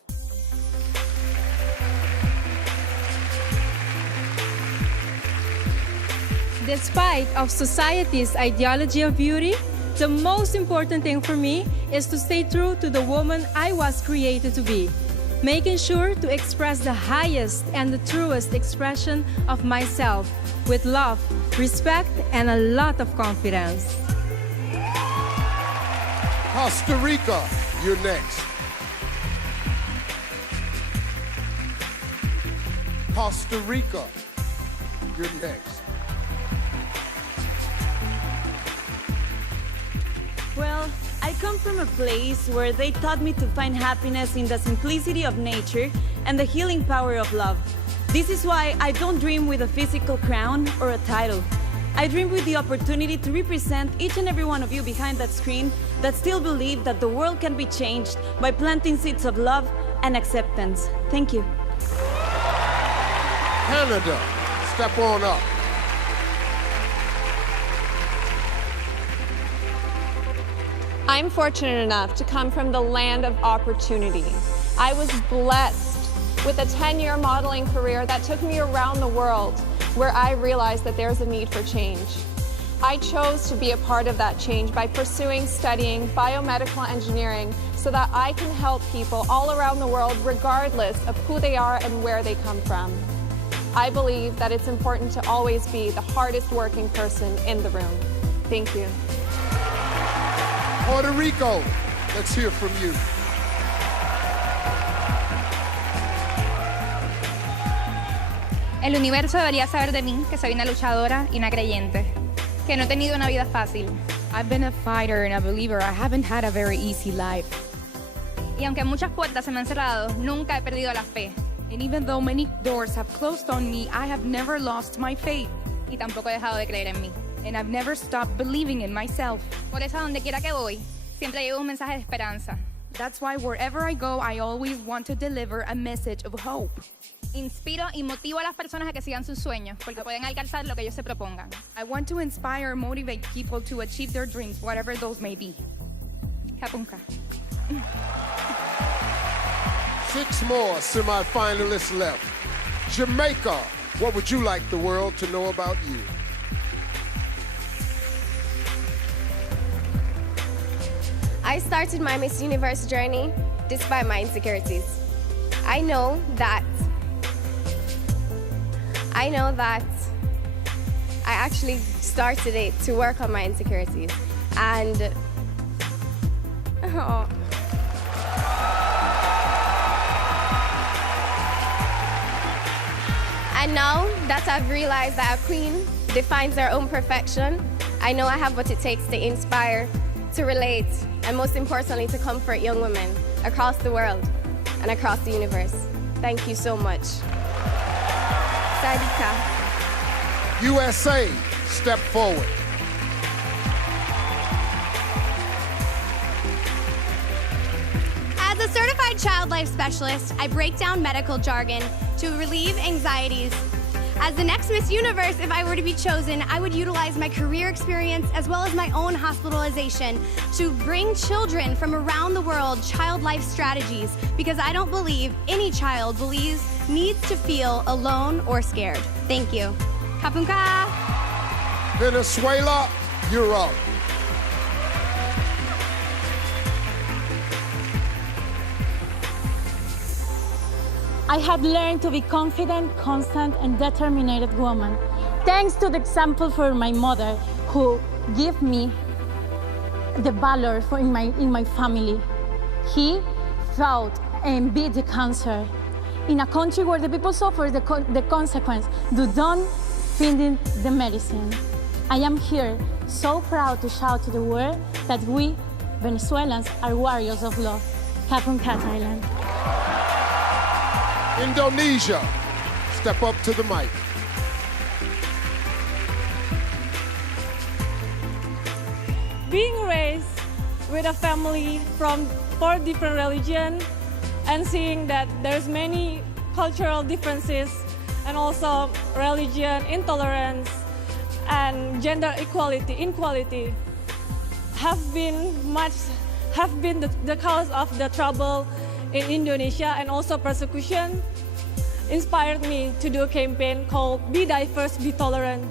Despite of society's ideology of beauty, the most important thing for me is to stay true to the woman I was created to be, making sure to express the highest and the truest expression of myself with love, respect, and a lot of confidence. Costa Rica, you're next. Costa Rica, you're next. Well, I come from a place where they taught me to find happiness in the simplicity of nature and the healing power of love. This is why I don't dream with a physical crown or a title. I dream with the opportunity to represent each and every one of you behind that screen that still believe that the world can be changed by planting seeds of love and acceptance. Thank you. Canada, step on up. I'm fortunate enough to come from the land of opportunity. I was blessed with a 10-year modeling career that took me around the world, where I realized that there's a need for change. I chose to be a part of that change by studying biomedical engineering so that I can help people all around the world regardless of who they are and where they come from. I believe that it's important to always be the hardest working person in the room. Thank you. Puerto Rico, let's hear from you. El universo debería saber de mí que soy una luchadora y una creyente, que no he tenido una vida fácil. I've been a fighter and a believer. I haven't had a very easy life. Y aunque muchas puertas se me han cerrado, nunca he perdido la fe. And even though many doors have closed on me, I have never lost my faith. Y tampoco he dejado de creer en mí. And I've never stopped believing in myself. Por eso, a donde quiera que voy, siempre llevo un mensaje de esperanza. That's why wherever I go, I always want to deliver a message of hope. Inspiro y motivo a las personas a que sigan sus sueños, porque pueden alcanzar lo que ellos se propongan. I want to inspire and motivate people to achieve their dreams, whatever those may be. Kapunka. 6 more semi-finalists left. Jamaica, what would you like the world to know about you? I started my Miss Universe journey despite my insecurities. I know that I actually started it to work on my insecurities. And And now that I've realized that a queen defines their own perfection, I know I have what it takes to inspire, to relate, and most importantly, to comfort young women across the world and across the universe. Thank you so much. Sadika. USA, step forward. As a certified child life specialist, I break down medical jargon to relieve anxieties. As the next Miss Universe, if I were to be chosen, I would utilize my career experience as well as my own hospitalization to bring children from around the world child life strategies, because I don't believe any child needs to feel alone or scared. Thank you. Kapunka. Venezuela, you're up. I have learned to be confident, constant, and determined woman, thanks to the example from my mother, who gave me the valor in my family. He fought and beat the cancer in a country where the people suffer the consequence due to finding the medicine. I am here so proud to shout to the world that we Venezuelans are warriors of love. Kapunka, Thailand. Indonesia, step up to the mic. Being raised with a family from 4 different religions and seeing that there's many cultural differences and also religion intolerance and gender inequality have been the cause of the trouble in Indonesia and also persecution inspired me to do a campaign called Be Diverse, Be Tolerant,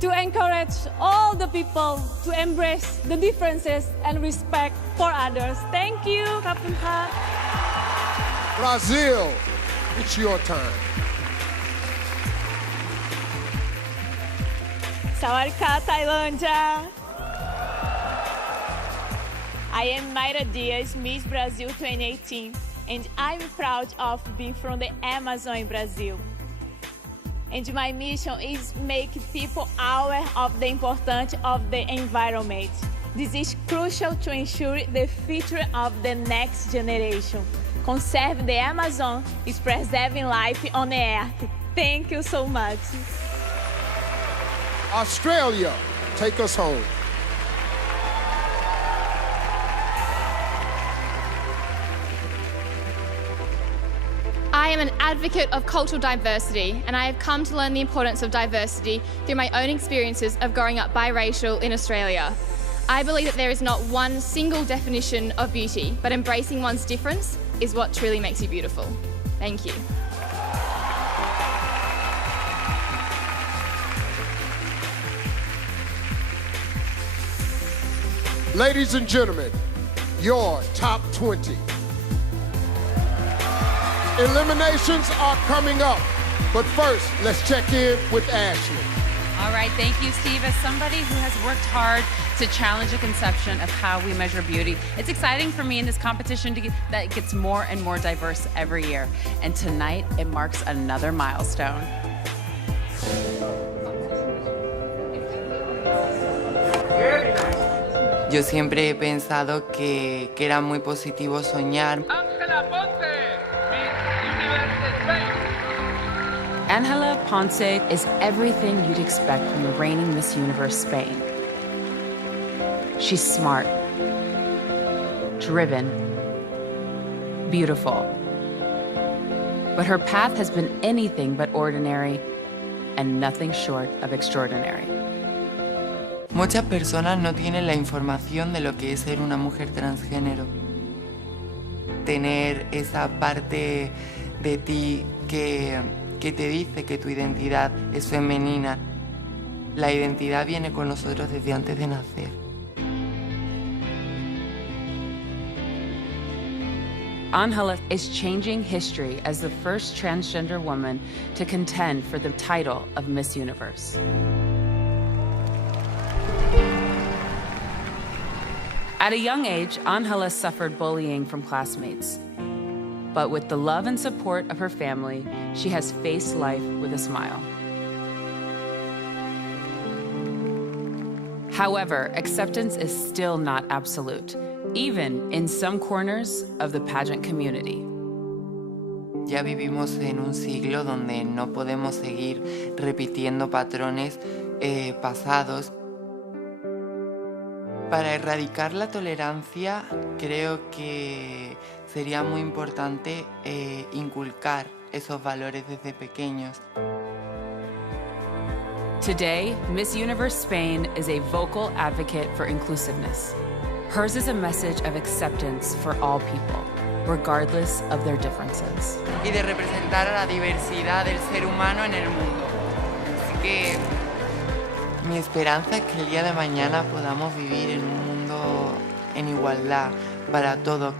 to encourage all the people to embrace the differences and respect for others. Thank you, Kapunka. Brazil, it's your time. Sawadee Tailândia. I am Mayra Diaz, Miss Brazil 2018, and I'm proud of being from the Amazon in Brazil. And my mission is make people aware of the importance of the environment. This is crucial to ensure the future of the next generation. Conserve the Amazon is preserving life on the earth. Thank you so much. Australia, take us home. I am an advocate of cultural diversity, and I have come to learn the importance of diversity through my own experiences of growing up biracial in Australia. I believe that there is not one single definition of beauty, but embracing one's difference is what truly makes you beautiful. Thank you. Ladies and gentlemen, your top 20. Eliminations are coming up, but first, let's check in with Ashley. All right, thank you, Steve. As somebody who has worked hard to challenge the conception of how we measure beauty, it's exciting for me in this competition that it gets more and more diverse every year. And tonight, it marks another milestone. Yo siempre he pensado que era muy positivo soñar. Ángela Ponce is everything you'd expect from the reigning Miss Universe Spain. She's smart, driven, beautiful. But her path has been anything but ordinary and nothing short of extraordinary. Muchas personas no tienen la información de lo que es ser una mujer transgénero. Tener esa parte de ti que te dice que tu identidad es femenina. La identidad viene con nosotros desde antes de nacer. Ángela is changing history as the first transgender woman to contend for the title of Miss Universe. At a young age, Ángela suffered bullying from classmates. But with the love and support of her family, she has faced life with a smile. However, acceptance is still not absolute, even in some corners of the pageant community. Ya vivimos en un siglo donde no podemos seguir repitiendo patrones pasados. Para erradicar la tolerancia, creo que sería muy importante inculcar esos valores desde pequeños. Today, Miss Universe Spain is a vocal advocate for inclusiveness. Hers is a message of acceptance for all people, regardless of their differences. Y de representar a la diversidad del ser humano en el mundo. Así que mi esperanza es que el día de mañana podamos vivir en un mundo en igualdad para todos.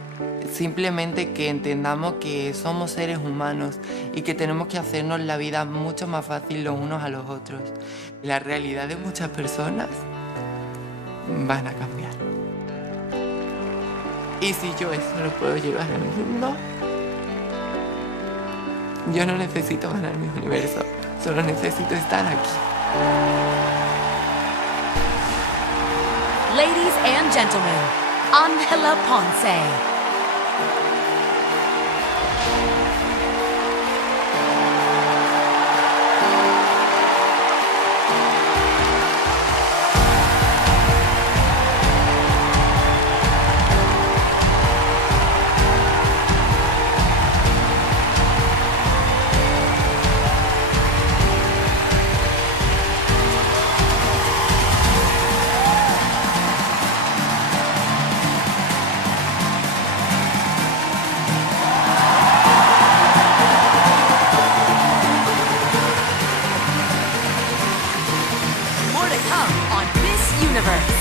Simplemente que entendamos que somos seres humanos y que tenemos que hacernos la vida mucho más fácil los unos a los otros. La realidad de muchas personas van a cambiar. Y si yo eso lo puedo llevar al mundo, yo no necesito ganar mi universo, solo necesito estar aquí. Ladies and gentlemen, Ángela Ponce. Universe.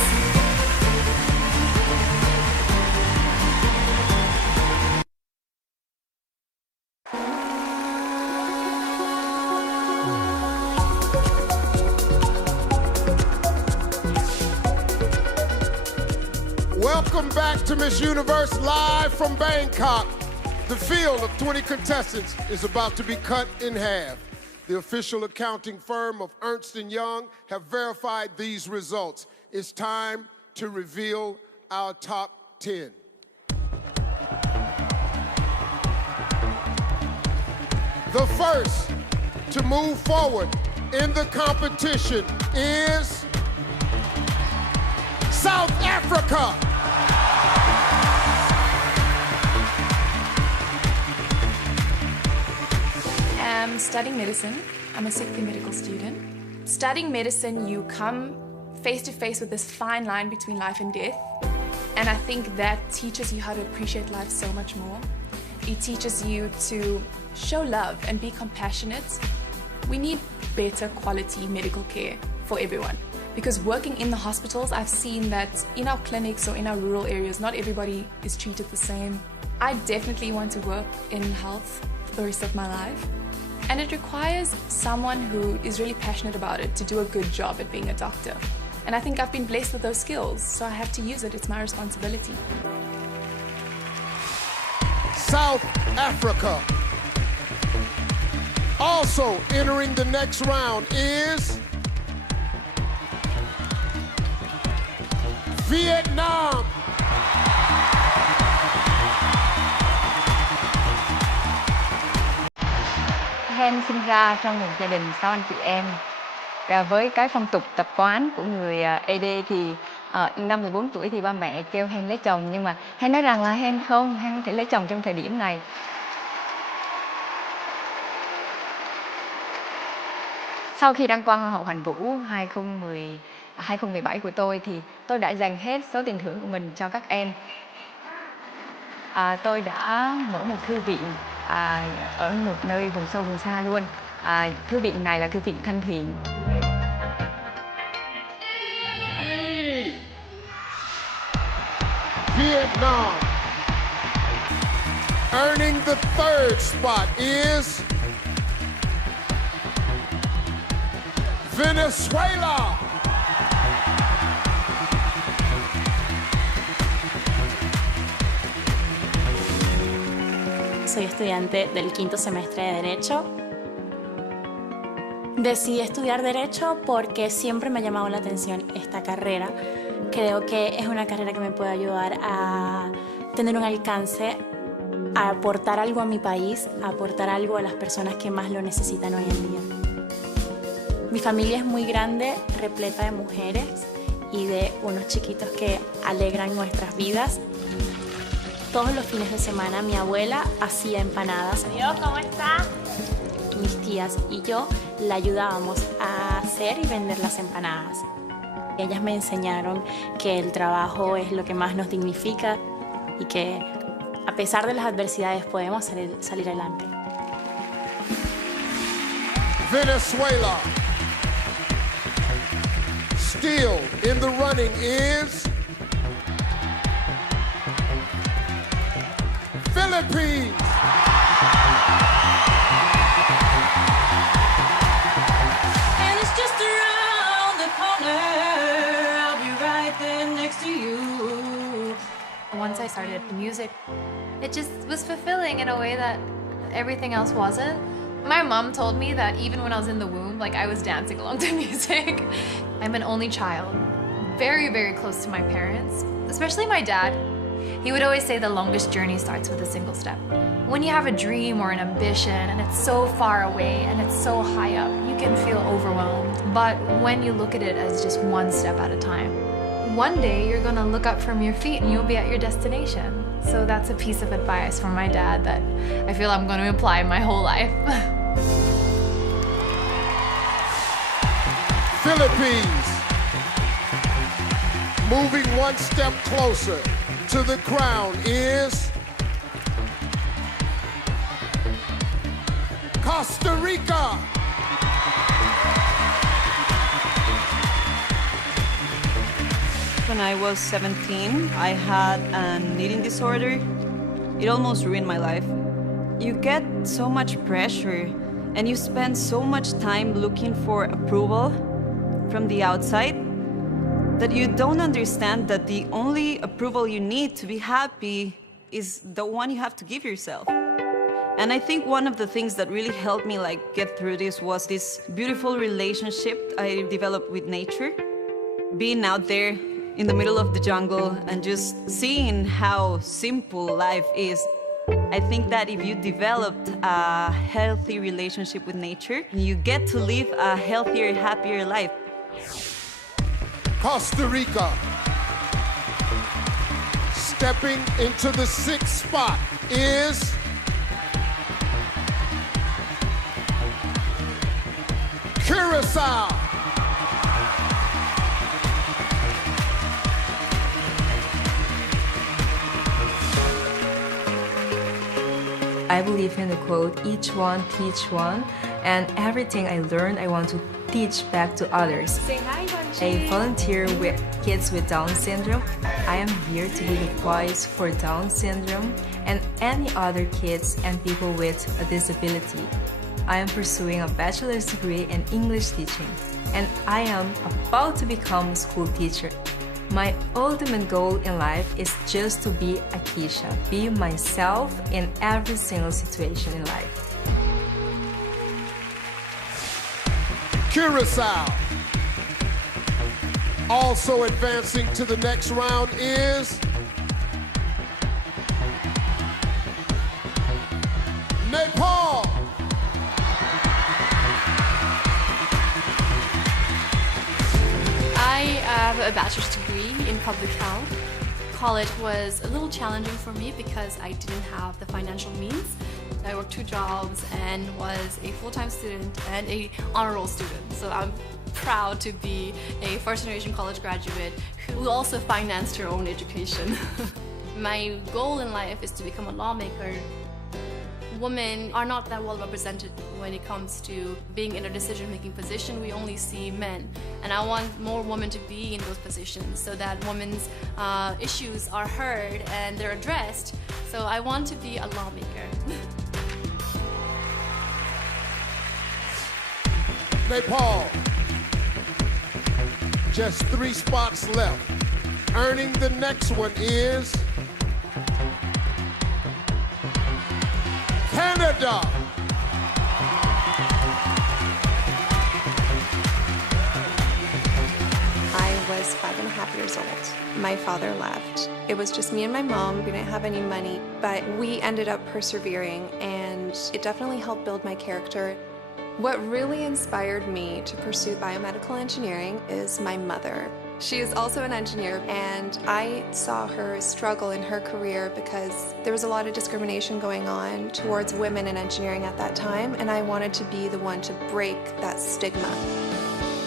Welcome back to Miss Universe, live from Bangkok. The field of 20 contestants is about to be cut in half. The official accounting firm of Ernst & Young have verified these results. It's time to reveal our top 10. The first to move forward in the competition is South Africa. I'm studying medicine. I'm a sixth year medical student. Studying medicine, you come face to face with this fine line between life and death. And I think that teaches you how to appreciate life so much more. It teaches you to show love and be compassionate. We need better quality medical care for everyone. Because working in the hospitals, I've seen that in our clinics or in our rural areas, not everybody is treated the same. I definitely want to work in health for the rest of my life. And it requires someone who is really passionate about it to do a good job at being a doctor. And I think I've been blessed with those skills, so I have to use it. It's my responsibility. South Africa. Also entering the next round is Vietnam. Hen sinh ra trong một gia đình 6 anh chị em. Và với cái phong tục tập quán của người AD thì năm 14 tuổi thì ba mẹ kêu Hen lấy chồng, nhưng mà Hen nói rằng là Hen không thể lấy chồng trong thời điểm này. Sau khi đăng quang Hoa hậu Hoàn Vũ 2017 của tôi thì tôi đã dành hết số tiền thưởng của mình cho các em. Tôi đã mở một thư viện ở một nơi vùng sâu vùng xa luôn. Thư viện này là thư viện thân thiện. Vietnam. Earning the third spot is Venezuela. Soy estudiante del quinto semestre de Derecho. Decidí estudiar Derecho porque siempre me ha llamado la atención esta carrera. Creo que es una carrera que me puede ayudar a tener un alcance, a aportar algo a mi país, a aportar algo a las personas que más lo necesitan hoy en día. Mi familia es muy grande, repleta de mujeres y de unos chiquitos que alegran nuestras vidas. Todos los fines de semana mi abuela hacía empanadas. Adiós, ¿cómo está? Mis tías y yo la ayudábamos a hacer y vender las empanadas. Ellas me enseñaron que el trabajo es lo que más nos dignifica y que a pesar de las adversidades podemos salir adelante. Venezuela. Still in the running is Philippines. And it's just around the corner. I'll be right there next to you. Once I started music, it just was fulfilling in a way that everything else wasn't. My mom told me that even when I was in the womb, I was dancing along to music. I'm an only child, very, very close to my parents, especially my dad. He would always say the longest journey starts with a single step. When you have a dream or an ambition and it's so far away and it's so high up, you can feel overwhelmed. But when you look at it as just one step at a time, one day you're gonna look up from your feet and you'll be at your destination. So that's a piece of advice from my dad that I feel I'm gonna apply my whole life. Philippines. Moving one step closer to the crown is Costa Rica. when I was 17. I had an eating disorder. It almost ruined my life. You get so much pressure and you spend so much time looking for approval from the outside that you don't understand that the only approval you need to be happy is the one you have to give yourself. And I think one of the things that really helped me get through this was this beautiful relationship I developed with nature. Being out there in the middle of the jungle and just seeing how simple life is. I think that if you developed a healthy relationship with nature, you get to live a healthier, happier life. Costa Rica. Stepping into the 6th spot is Curacao. I believe in the quote, each one teach one, and everything I learned I want to teach back to others. Say hi, I volunteer with kids with Down syndrome. I am here to be the voice for Down syndrome and any other kids and people with a disability. I am pursuing a bachelor's degree in English teaching, and I am about to become a school teacher. My ultimate goal in life is just to be Akeisha, be myself in every single situation in life. Curacao. Also advancing to the next round is Nepal. I have a bachelor's degree in public health. College was a little challenging for me because I didn't have the financial means. I worked 2 jobs and was a full-time student and an honor roll student. So I'm proud to be a first-generation college graduate who also financed her own education. My goal in life is to become a lawmaker. Women are not that well represented when it comes to being in a decision-making position. We only see men. And I want more women to be in those positions so that women's issues are heard and they're addressed. So I want to be a lawmaker. Nepal. Just 3 spots left. Earning the next one is Canada. I was 5.5 years old. My father left. It was just me and my mom. We didn't have any money, but we ended up persevering, and it definitely helped build my character. What really inspired me to pursue biomedical engineering is my mother. She is also an engineer, and I saw her struggle in her career because there was a lot of discrimination going on towards women in engineering at that time, and I wanted to be the one to break that stigma.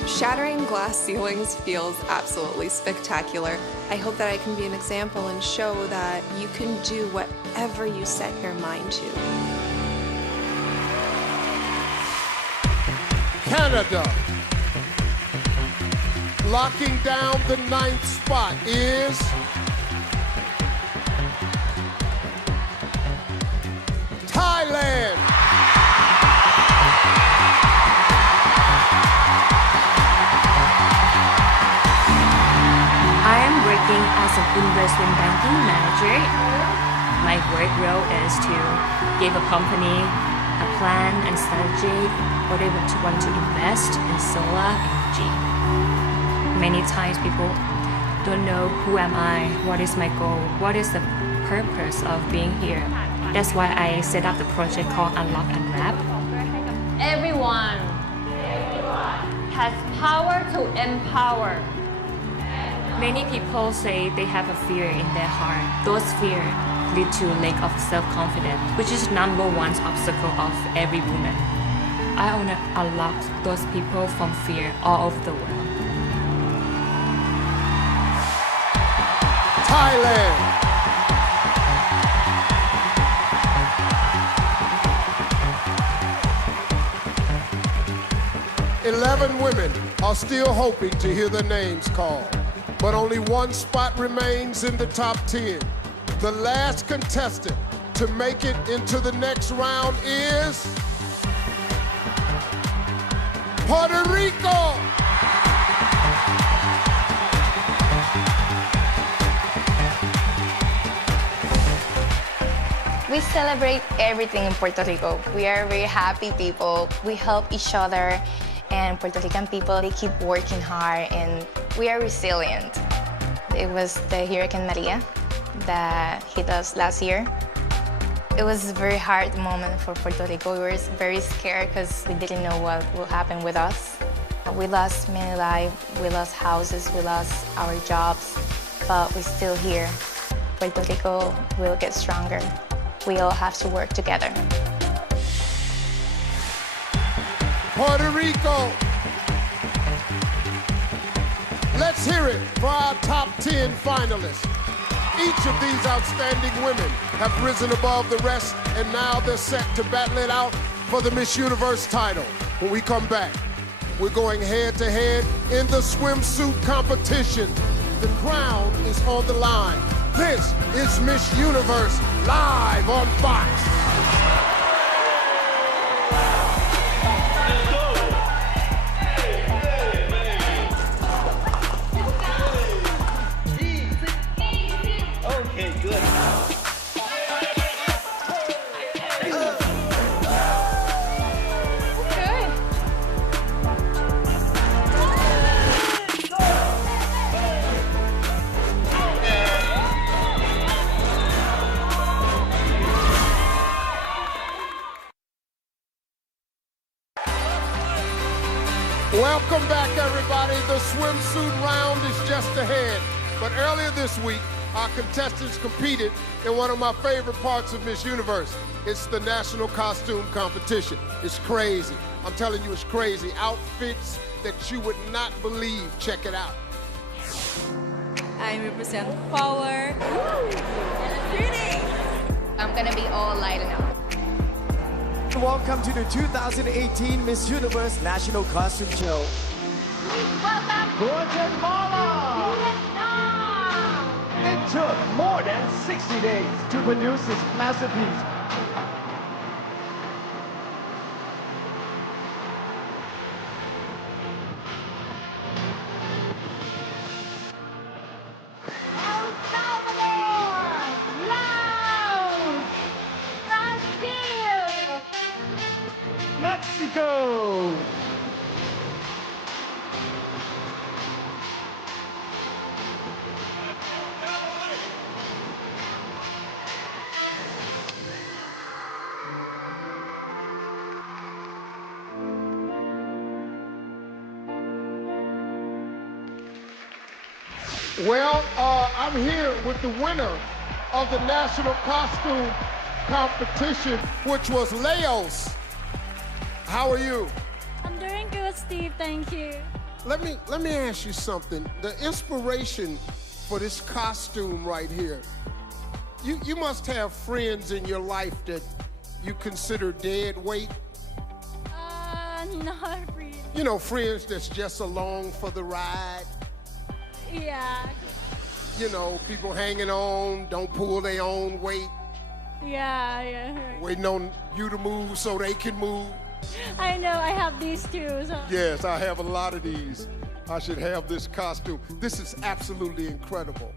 Shattering glass ceilings feels absolutely spectacular. I hope that I can be an example and show that you can do whatever you set your mind to. Canada. Locking down the 9th spot is Thailand. I am working as an investment banking manager. My work role is to give a company a plan and strategy what they want to invest in solar energy. Many times people don't know who am I, what is my goal, what is the purpose of being here. That's why I set up the project called Unlock and Wrap. Everyone has power to empower. Many people say they have a fear in their heart. Those fears lead to lack of self-confidence, which is number 1 obstacle of every woman. I want to unlock those people from fear all over the world. Thailand. "11 women are still hoping to hear their names called. but only one spot remains in the top 10. The last contestant to make it into the next round is Puerto Rico. We celebrate everything in Puerto Rico. We are very happy people. We help each other, and Puerto Rican people, they keep working hard, and we are resilient. It was the Hurricane Maria that hit us last year. It was a very hard moment for Puerto Rico. We were very scared because we didn't know what will happen with us. We lost many lives, we lost houses, we lost our jobs, but we're still here. Puerto Rico will get stronger. We all have to work together. Puerto Rico. Let's hear it for our top 10 finalists. Each of these outstanding women have risen above the rest, and now they're set to battle it out for the Miss Universe title. When we come back, we're going head-to-head in the swimsuit competition. The crown is on the line. This is Miss Universe live on Fox. Okay, good. Welcome back, everybody. The swimsuit round is just ahead. But earlier this week, our contestants competed in one of my favorite parts of Miss Universe. It's the national costume competition. It's crazy. I'm telling you, it's crazy. Outfits that you would not believe. Check it out. I represent power. I'm gonna be all lighten up. Welcome to the 2018 Miss Universe National Costume Show. Welcome, Guatemala! It took more than 60 days to produce this masterpiece. Mexico! Well, I'm here with the winner of the national costume competition, which was Laos. How are you? I'm doing good, Steve. Thank you. Let me ask you something. The inspiration for this costume right here, you must have friends in your life that you consider dead weight. Not really. You know, friends that's just along for the ride. Yeah. You know, people hanging on, don't pull their own weight. Yeah. Waiting on you to move so they can move. I know, I have these too. So. Yes, I have a lot of these. I should have this costume. This is absolutely incredible.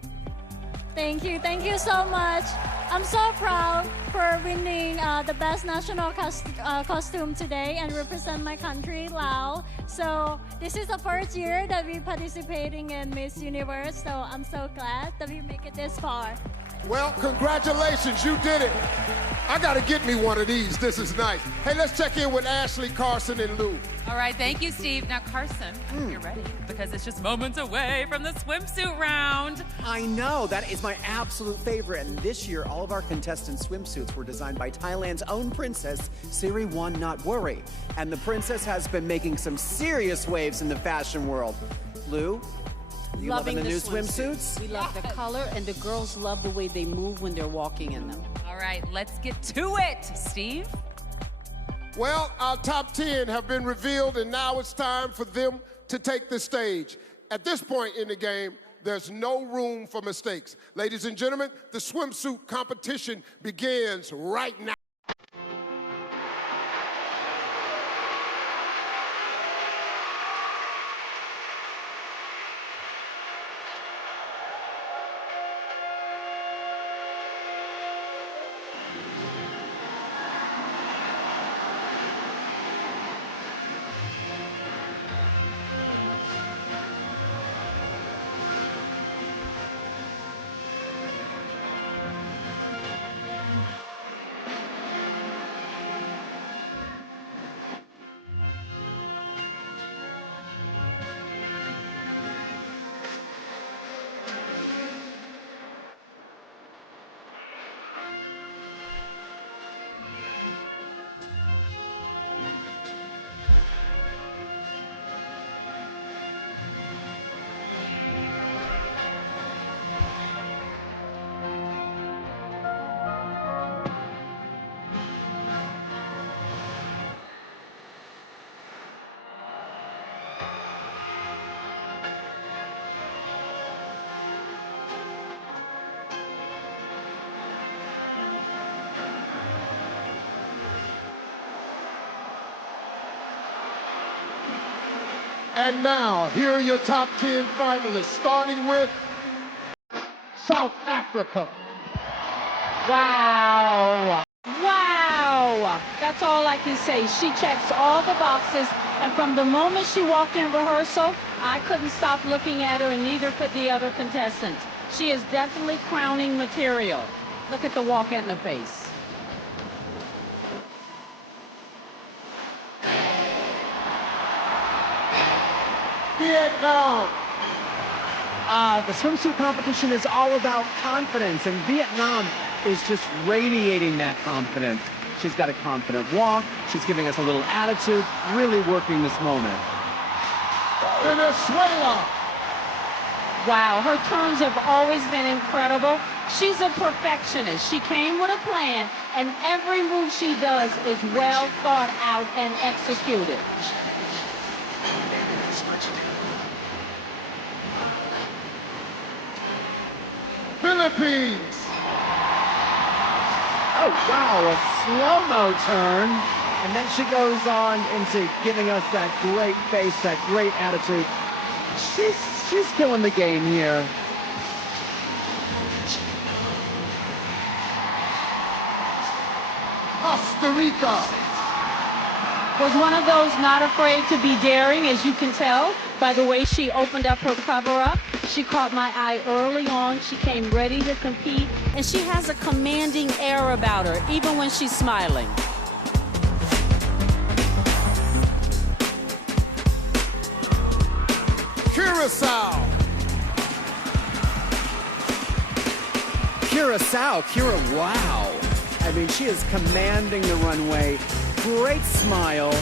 Thank you so much. I'm so proud for winning the best national costume today and represent my country, Laos. So this is the first year that we're participating in Miss Universe, so I'm so glad that we make it this far. Well, congratulations, you did it. I gotta get me one of these. This is nice. Hey, let's check in with Ashley, Carson, and Lou. All right, thank you, Steve. Now, Carson, I hope you're ready because it's just moments away from the swimsuit round. I know, that is my absolute favorite. And this year, all of our contestant swimsuits were designed by Thailand's own princess, Siriwan Not-Worry. And the princess has been making some serious waves in the fashion world. Lou? You loving the new swimsuits? We love the color, and the girls love the way they move when they're walking in them. All right, let's get to it, Steve. Well, our top 10 have been revealed, and now it's time for them to take the stage. At this point in the game, There's no room for mistakes. Ladies and gentlemen, the swimsuit competition begins right now. And now, here are your top 10 finalists, starting with South Africa. Wow. Wow. That's all I can say. She checks all the boxes, and from the moment she walked in rehearsal, I couldn't stop looking at her, and neither could the other contestants. She is definitely crowning material. Look at the walk in the face. Vietnam. The swimsuit competition is all about confidence, and Vietnam is just radiating that confidence. She's got a confident walk. She's giving us a little attitude, really working this moment. Venezuela. Wow, her turns have always been incredible. She's a perfectionist. She came with a plan, and every move she does is well thought out and executed. Philippines. Oh, wow, a slow-mo turn. And then she goes on into giving us that great face, that great attitude. She's killing the game here. Costa Rica. Was one of those not afraid to be daring, as you can tell by the way she opened up her cover-up. She caught my eye early on. She came ready to compete, and she has a commanding air about her, even when she's smiling. Curacao. Wow. I mean, she is commanding the runway. Great smile.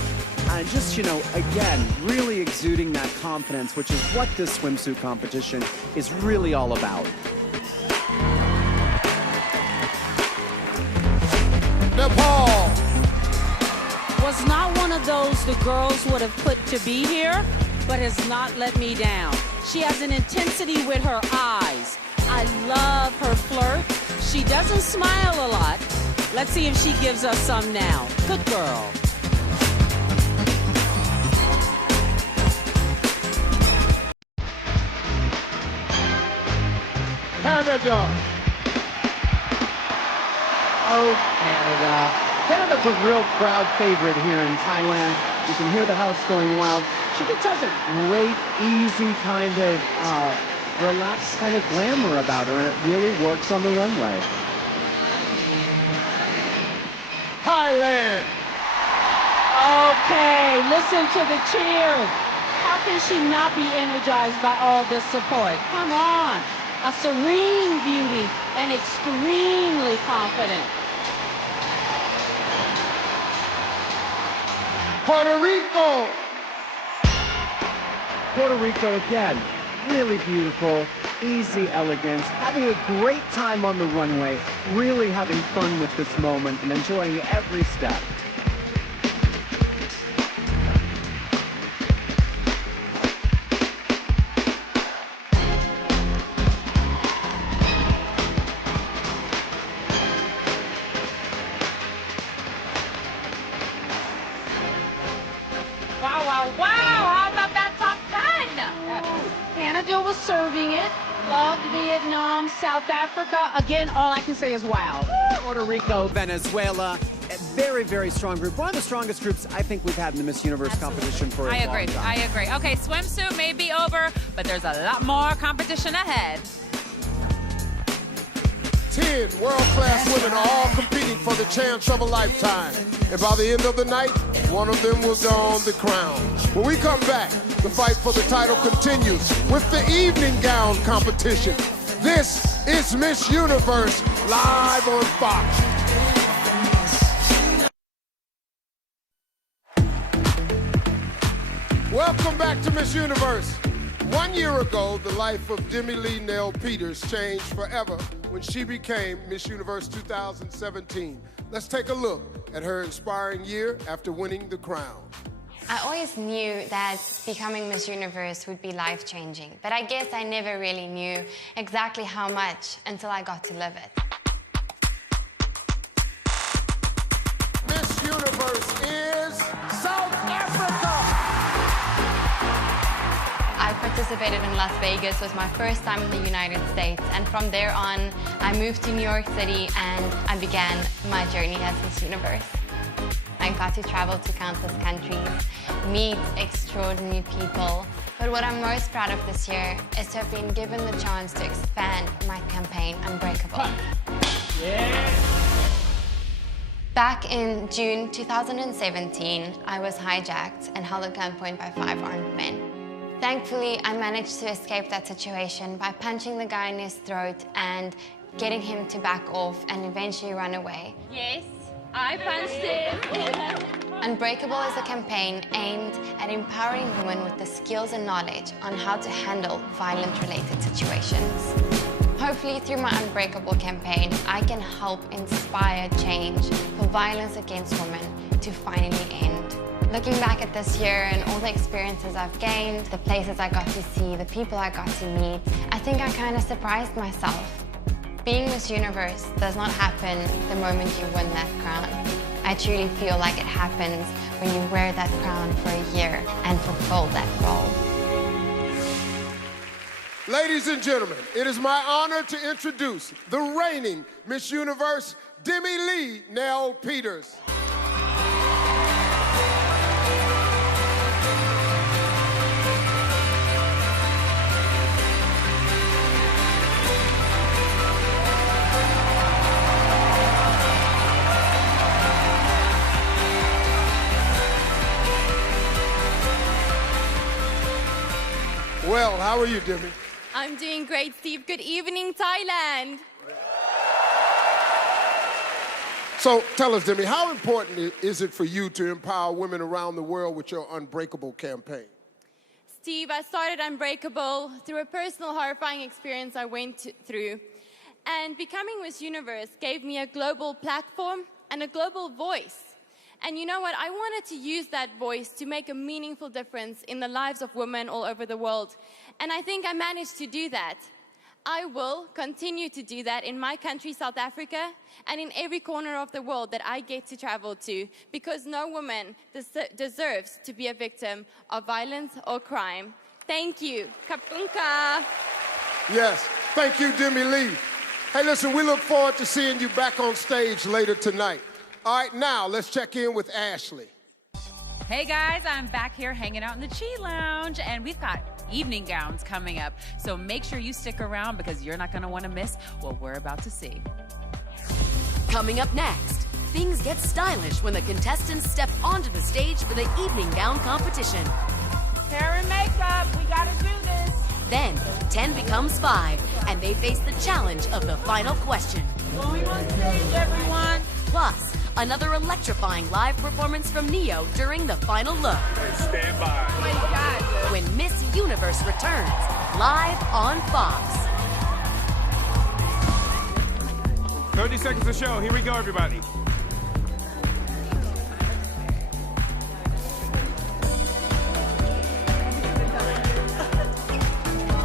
And just, again, really exuding that confidence, which is what this swimsuit competition is really all about. Nepal. Was not one of those the girls would have put to be here, but has not let me down. She has an intensity with her eyes. I love her flirt. She doesn't smile a lot. Let's see if she gives us some now. Good girl. Canada. Oh, Canada. Canada's a real crowd favorite here in Thailand. You can hear the house going wild. She just has a great, easy kind of, relaxed kind of glamour about her, and it really works on the runway. Thailand. Okay, listen to the cheers. How can she not be energized by all this support? Come on. A serene beauty and extremely confident. Puerto Rico. Puerto Rico again, really beautiful, easy elegance, having a great time on the runway, really having fun with this moment and enjoying every step. do was serving it. Loved Vietnam, South Africa. Again, all I can say is wow. Puerto Rico. Venezuela. A very, very strong group. One of the strongest groups I think we've had in the Miss Universe competition for a long time. I agree. Okay, swimsuit may be over, but there's a lot more competition ahead. 10 world-class women are all competing for the chance of a lifetime. And by the end of the night, one of them will don the crown. When we come back, the fight for the title continues with the evening gown competition. This is Miss Universe live on Fox. Welcome back to Miss Universe. 1 year ago, the life of Demi Lee Nell Peters changed forever when she became Miss Universe 2017. Let's take a look at her inspiring year after winning the crown. I always knew that becoming Miss Universe would be life-changing, but I guess I never really knew exactly how much until I got to live it. Miss Universe is South Africa! I participated in Las Vegas. It was my first time in the United States, and from there on, I moved to New York City and I began my journey as Miss Universe. I got to travel to countless countries, meet extraordinary people, but what I'm most proud of this year is to have been given the chance to expand my campaign, Unbreakable. Yeah. Back in June 2017, I was hijacked and held at gunpoint by 5 armed men. Thankfully, I managed to escape that situation by punching the guy in his throat and getting him to back off and eventually run away. Yes, I punched him. Unbreakable is a campaign aimed at empowering women with the skills and knowledge on how to handle violence-related situations. Hopefully, through my Unbreakable campaign, I can help inspire change for violence against women to finally end. Looking back at this year and all the experiences I've gained, the places I got to see, the people I got to meet, I think I kind of surprised myself. Being Miss Universe does not happen the moment you win that crown. I truly feel like it happens when you wear that crown for a year and fulfill that role. Ladies and gentlemen, it is my honor to introduce the reigning Miss Universe, Demi Lee Nell Peters. Well, how are you, Demi? I'm doing great, Steve. Good evening, Thailand. So tell us, Demi, how important is it for you to empower women around the world with your Unbreakable campaign? Steve, I started Unbreakable through a personal horrifying experience I went through. And becoming Miss Universe gave me a global platform and a global voice. And you know what? I wanted to use that voice to make a meaningful difference in the lives of women all over the world. And I think I managed to do that. I will continue to do that in my country, South Africa, and in every corner of the world that I get to travel to, because no woman deserves to be a victim of violence or crime. Thank you. Kapunka. Yes, thank you, Demi Lee. Hey, listen, we look forward to seeing you back on stage later tonight. All right, now let's check in with Ashley. Hey guys, I'm back here hanging out in the Chi Lounge, and we've got evening gowns coming up. So make sure you stick around because you're not gonna wanna miss what we're about to see. Coming up next, things get stylish when the contestants step onto the stage for the evening gown competition. Hair and makeup, we gotta do this. Then, 10 becomes 5, and they face the challenge of the final question. Going on stage, everyone. Plus, another electrifying live performance from Neo during the final look. Hey, stand by. Oh my God. When Miss Universe returns, live on Fox. 30 seconds to show. Here we go, everybody.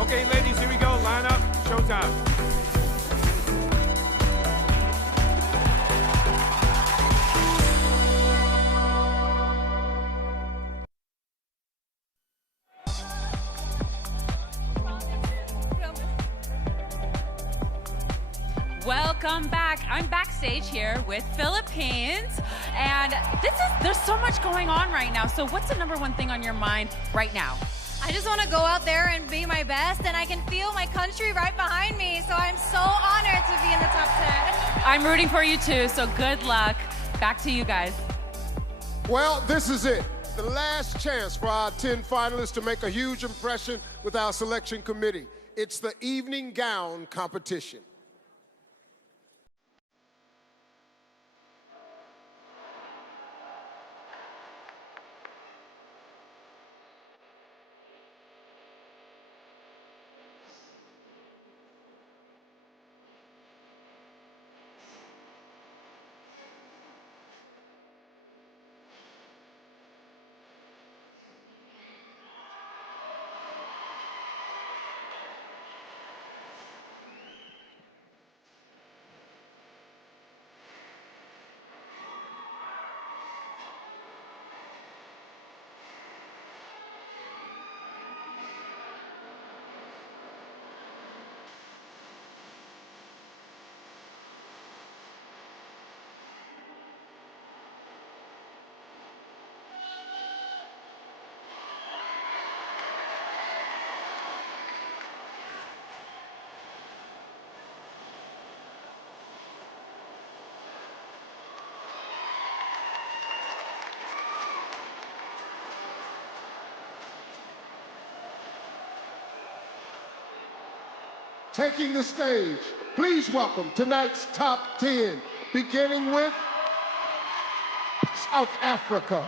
Okay, ladies, here we go. Line up. Showtime. Welcome back. I'm backstage here with Philippines, and there's so much going on right now. So what's the #1 thing on your mind right now? I just want to go out there and be my best, and I can feel my country right behind me, so I'm so honored to be in the top 10. I'm rooting for you too, so good luck. Back to you guys. Well, this is it. The last chance for our 10 finalists to make a huge impression with our selection committee. It's the evening gown competition. Taking the stage, please welcome tonight's top 10, beginning with South Africa.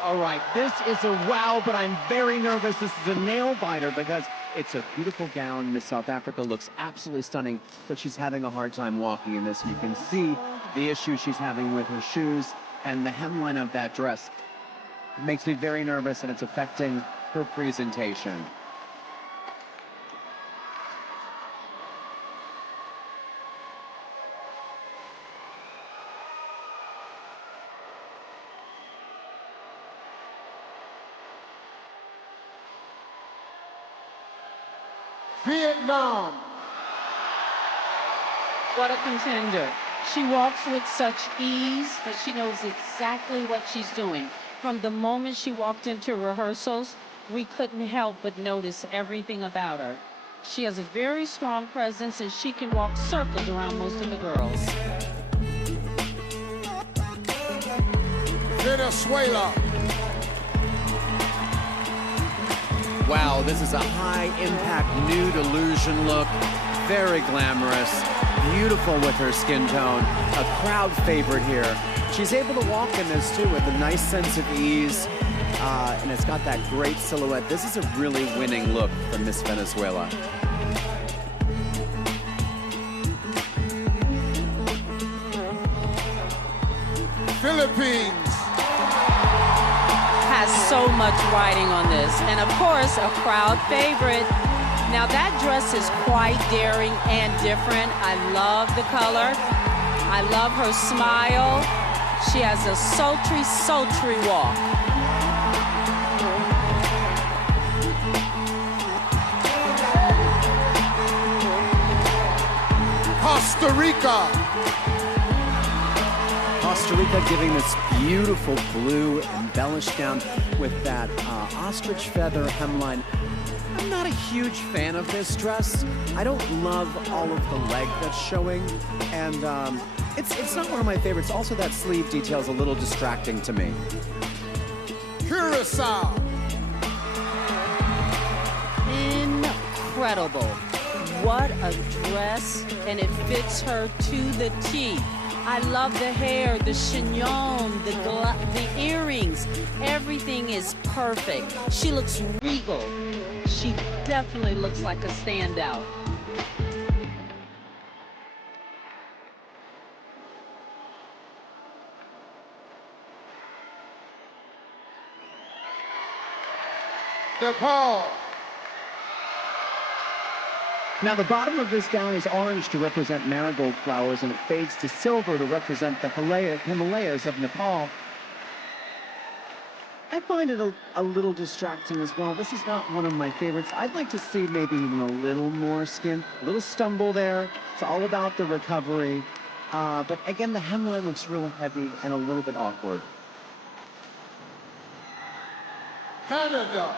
All right, this is a wow, but I'm very nervous. This is a nail biter because it's a beautiful gown. Miss South Africa looks absolutely stunning, but she's having a hard time walking in this. You can see the issue she's having with her shoes and the hemline of that dress. It makes me very nervous, and it's affecting her presentation. Vietnam. What a contender. She walks with such ease, but she knows exactly what she's doing. From the moment she walked into rehearsals, we couldn't help but notice everything about her. She has a very strong presence, and she can walk circles around most of the girls. Venezuela. Wow, this is a high-impact nude illusion look. Very glamorous, beautiful with her skin tone. A crowd favorite here. She's able to walk in this, too, with a nice sense of ease. And it's got that great silhouette. This is a really winning look from Miss Venezuela. Philippines. Has so much riding on this, and of course a crowd favorite. Now that dress is quite daring and different. I love the color. I love her smile. She has a sultry, sultry walk. Costa Rica. Costa Rica giving this beautiful blue embellished gown with that ostrich feather hemline. I'm not a huge fan of this dress. I don't love all of the leg that's showing, and it's not one of my favorites. Also, that sleeve detail is a little distracting to me. Curacao. Incredible. What a dress, and it fits her to the T. I love the hair, the chignon, the earrings. Everything is perfect. She looks regal. She definitely looks like a standout. Nepal. Now, the bottom of this gown is orange to represent marigold flowers, and it fades to silver to represent the Himalayas of Nepal. I find it a little distracting as well. This is not one of my favorites. I'd like to see maybe even a little more skin, a little stumble there. It's all about the recovery. But again, the hemline looks real heavy and a little bit awkward. Canada.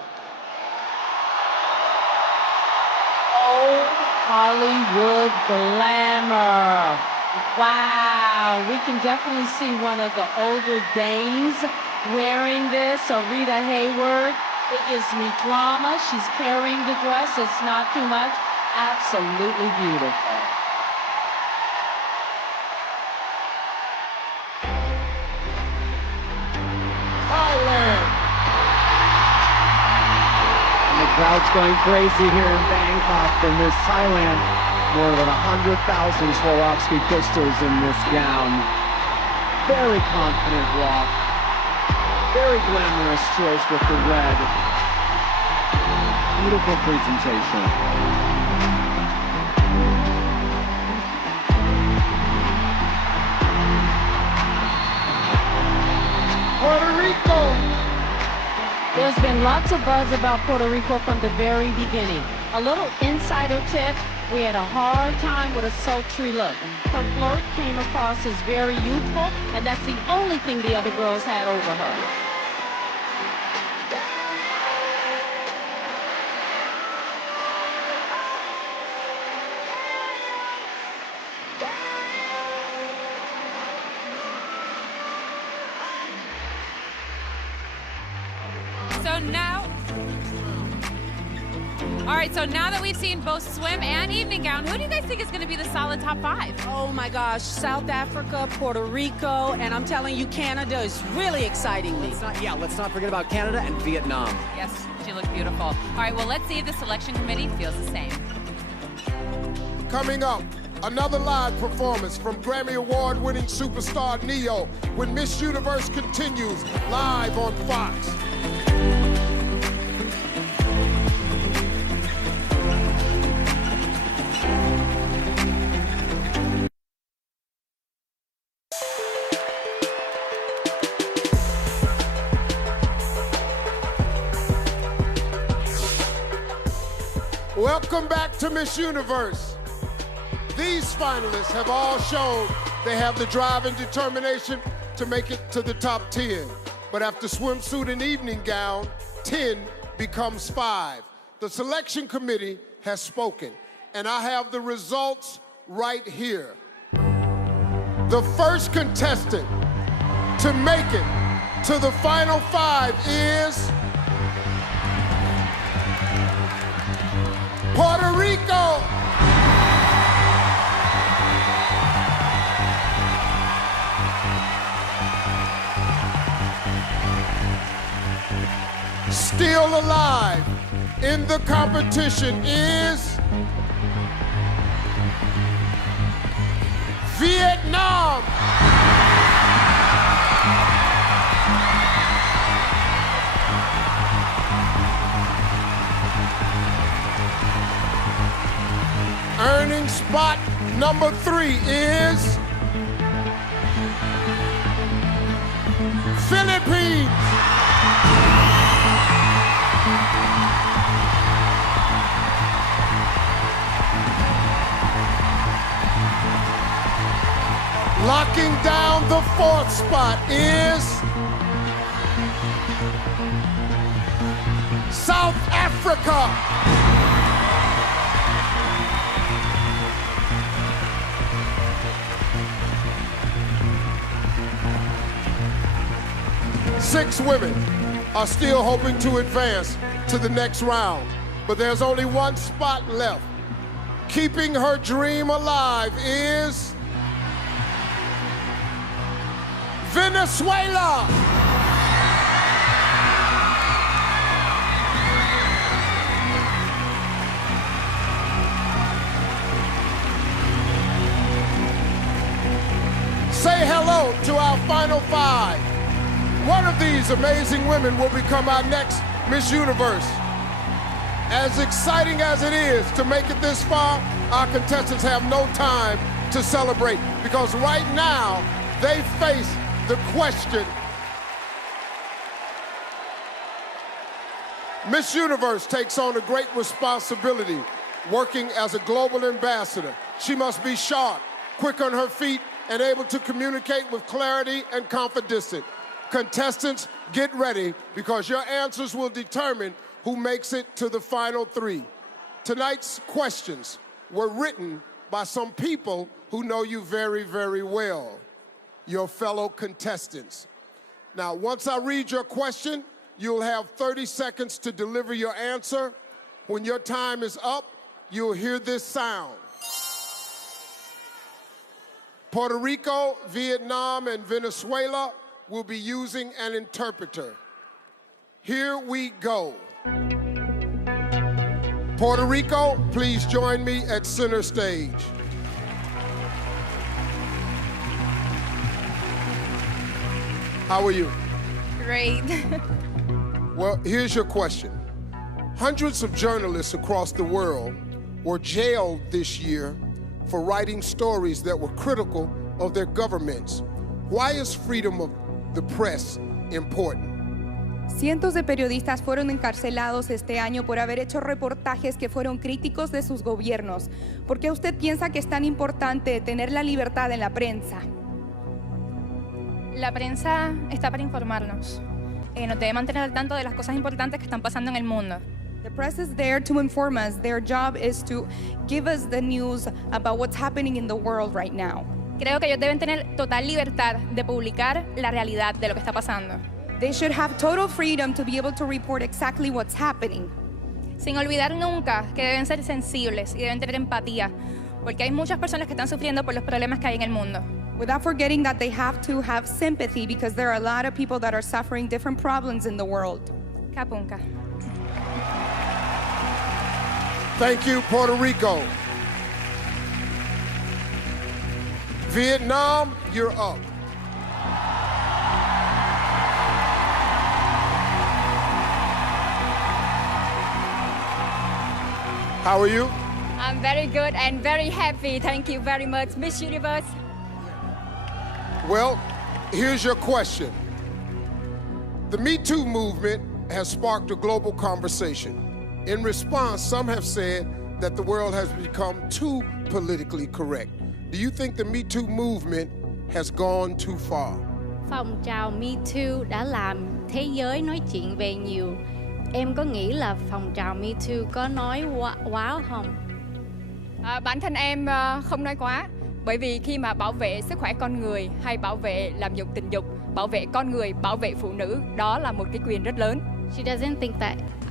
Oh, Hollywood Glamour. Wow, we can definitely see one of the older dames wearing this. Rita Hayward, it gives me drama. She's carrying the dress. It's not too much. Absolutely beautiful. Thailand. And the crowd's going crazy here in Bangkok for Miss Thailand. More than 100,000 Swarovski crystals in this gown. Very confident walk. Very glamorous choice with the red. Beautiful presentation. Puerto Rico. There's been lots of buzz about Puerto Rico from the very beginning. A little insider tip, we had a hard time with a sultry look. Her flirt came across as very youthful, and that's the only thing the other girls had over her. So now that we've seen both swim and evening gown, who do you guys think is going to be the solid top 5? Oh my gosh, South Africa, Puerto Rico, and I'm telling you, Canada is really exciting me. Let's not forget about Canada and Vietnam. Yes, she looked beautiful. All right, well, let's see if the selection committee feels the same. Coming up, another live performance from Grammy Award-winning superstar Neo when Miss Universe continues live on Fox. Welcome back to Miss Universe. These finalists have all shown they have the drive and determination to make it to the top 10. But after swimsuit and evening gown, 10 becomes 5. The selection committee has spoken, and I have the results right here. The first contestant to make it to the final 5 is Puerto Rico. Still alive in the competition is Vietnam. Earning spot number 3 is Philippines. Locking down the 4th spot is South Africa. Six women are still hoping to advance to the next round, but there's only one spot left. Keeping her dream alive is Venezuela. Say hello to our final 5. One of these amazing women will become our next Miss Universe. As exciting as it is to make it this far, our contestants have no time to celebrate because right now they face the question, Miss Universe takes on a great responsibility working as a global ambassador. She must be sharp, quick on her feet, and able to communicate with clarity and confidence. Contestants, get ready because your answers will determine who makes it to the final three. Tonight's questions were written by some people who know you very, very well, your fellow contestants. Now, once I read your question, you'll have 30 seconds to deliver your answer. When your time is up, you'll hear this sound. Puerto Rico, Vietnam, and Venezuela will be using an interpreter. Here we go. Puerto Rico, please join me at center stage. How are you? Great. Well, here's your question. Hundreds of journalists across the world were jailed this year for writing stories that were critical of their governments. Why is freedom of the press important? Cientos de periodistas fueron encarcelados este año por haber hecho reportajes que fueron críticos de sus gobiernos. ¿Por qué usted piensa que es tan importante tener la libertad en la prensa? La prensa está para informarnos. Nos debe mantener al tanto de las cosas importantes que están pasando en el mundo. The press is there to inform us. Their job is to give us the news about what's happening in the world right now. Creo que ellos deben tener total libertad de publicar la realidad de lo que está pasando. They should have total freedom to be able to report exactly what's happening. Sin olvidar nunca que deben ser sensibles y deben tener empatía, porque hay muchas personas que están sufriendo por los problemas que hay en el mundo. Without forgetting that they have to have sympathy because there are a lot of people that are suffering different problems in the world. Kapunka. Thank you, Puerto Rico. Vietnam, you're up. How are you? I'm very good and very happy. Thank you very much, Miss Universe. Well, here's your question. The Me Too movement has sparked a global conversation. In response, some have said that the world has become too politically correct. Do you think the Me Too movement has gone too far? Phong trào Me Too đã làm thế giới nói chuyện về nhiều. Em có nghĩ là phong trào Me Too có nói quá không? Bản thân em không nói quá. Bởi vì khi mà bảo vệ sức khỏe con người hay bảo vệ làm dụng tình dục, bảo vệ con người, bảo vệ phụ nữ, đó là một cái quyền rất lớn.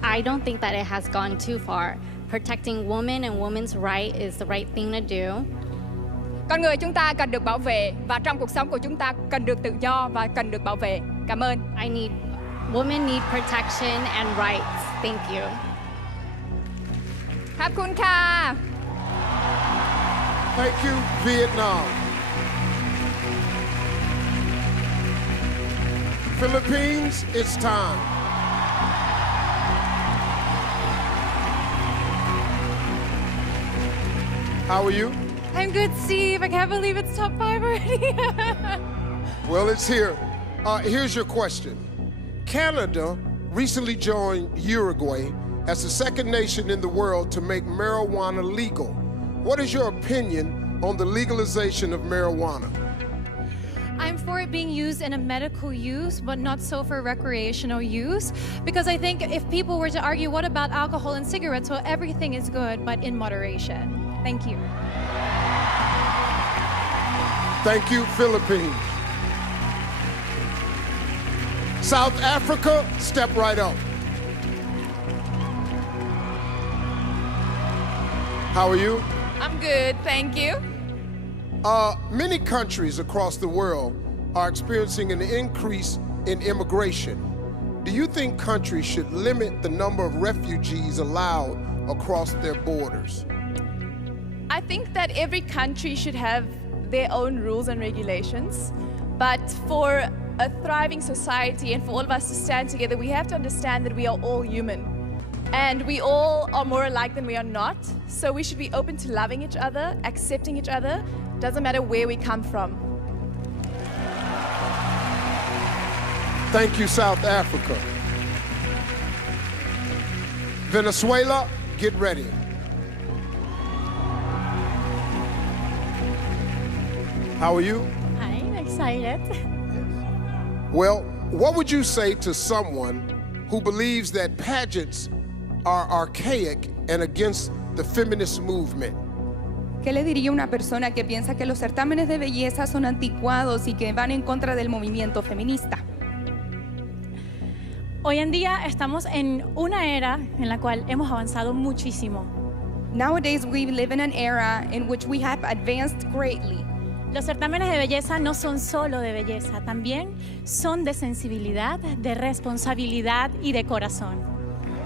I don't think that it has gone too far. Protecting women and women's right is the right thing to do. Con người chúng ta cần được bảo vệ và trong cuộc sống của chúng ta cần được tự do và cần được bảo vệ. Cảm ơn. Women need protection and rights. Thank you. ขอบคุณค่ะ Thank you, Vietnam. Philippines, it's time. How are you? I'm good, Steve. I can't believe it's top 5 already. Well, it's here. Here's your question. Canada recently joined Uruguay as the second nation in the world to make marijuana legal. What is your opinion on the legalization of marijuana? I'm for it being used in a medical use, but not so for recreational use. Because I think if people were to argue, what about alcohol and cigarettes? Well, everything is good, but in moderation. Thank you. Thank you, Philippines. South Africa, step right up. How are you? I'm good, thank you. Many countries across the world are experiencing an increase in immigration. Do you think countries should limit the number of refugees allowed across their borders? I think that every country should have their own rules and regulations, but for a thriving society and for all of us to stand together, we have to understand that we are all human. And we all are more alike than we are not. So we should be open to loving each other, accepting each other. Doesn't matter where we come from. Thank you, South Africa. Venezuela, get ready. How are you? I'm excited. Well, what would you say to someone who believes that pageants are archaic and against the feminist movement? ¿Qué le diría a una persona que piensa que los certámenes de belleza son anticuados y que van en contra del movimiento feminista? Hoy en día estamos en una era en la cual hemos avanzado muchísimo. Nowadays we live in an era in which we have advanced greatly. Los certámenes de belleza no son solo de belleza, también son de sensibilidad, de responsabilidad y de corazón.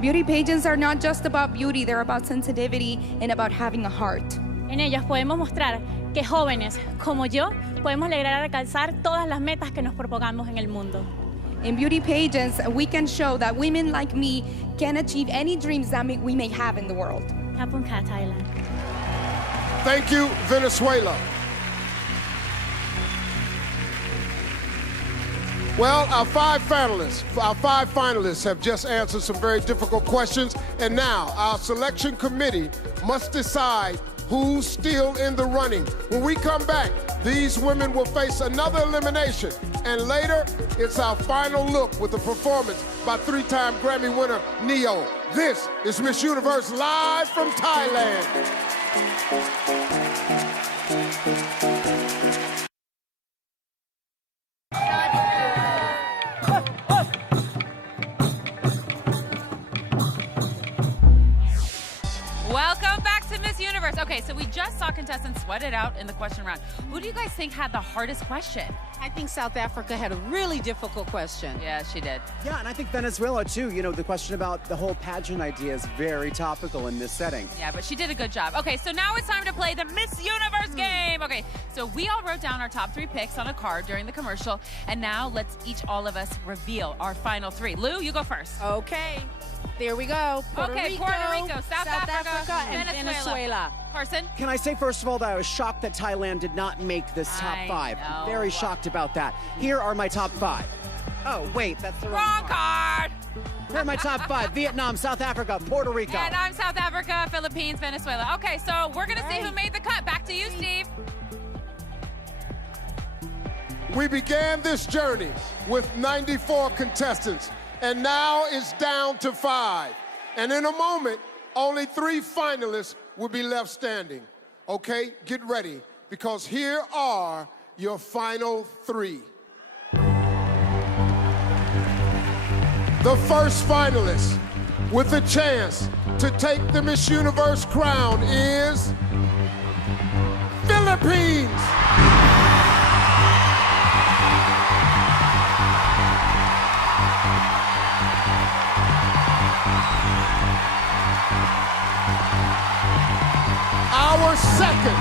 Beauty pageants are not just about beauty, they're about sensitivity and about having a heart. En ellos podemos mostrar que jóvenes como yo podemos lograr alcanzar todas las metas que nos propongamos en el mundo. In beauty pageants, we can show that women like me can achieve any dreams that we may have in the world. Kapunka, Thailand. Thank you, Venezuela. Well, our five finalists have just answered some very difficult questions, and now our selection committee must decide who's still in the running. When we come back, these women will face another elimination, and later, it's our final look with a performance by three-time Grammy winner Neo. This is Miss Universe live from Thailand. Welcome back to Miss Universe. Okay, so we just saw contestants sweat it out in the question round. Who do you guys think had the hardest question? I think South Africa had a really difficult question. Yeah, she did. Yeah, and I think Venezuela too. You know, the question about the whole pageant idea is very topical in this setting. Yeah, but she did a good job. Okay, so now it's time to play the Miss Universe game. Okay, so we all wrote down our top 3 picks on a card during the commercial, and now let's all of us reveal our final 3. Lou, you go first. Okay, there we go. Puerto Rico, South Africa, and Venezuela. Carson? Can I say, first of all, that I was shocked that Thailand did not make this top 5. know. Very shocked about that. Here are my top 5. Oh, wait, that's the wrong card. Here are my top 5. Vietnam, South Africa, Puerto Rico. And I'm South Africa, Philippines, Venezuela. Okay, so we're going to see who made the cut. Back to you, Steve. We began this journey with 94 contestants, and now it's down to 5. And in a moment, only 3 finalists will be left standing. Okay, get ready, because here are your final 3. The first finalist with a chance to take the Miss Universe crown is Philippines. Our second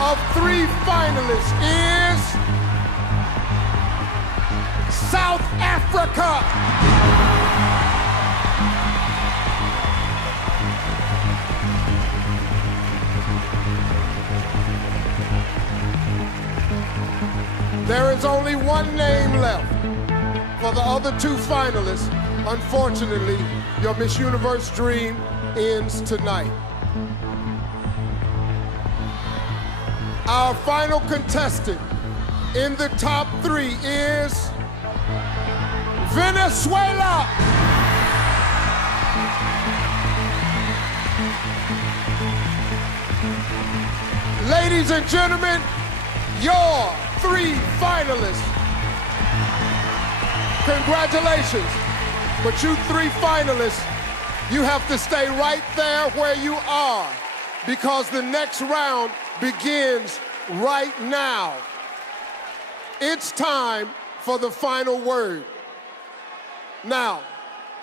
of 3 finalists is South Africa. There is only one name left for the other 2 finalists. Unfortunately, your Miss Universe dream ends tonight. Our final contestant in the top 3 is Venezuela. Ladies and gentlemen, your 3 finalists. Congratulations. But you 3 finalists, you have to stay right there where you are, because the next round begins right now. It's time for the final word. Now,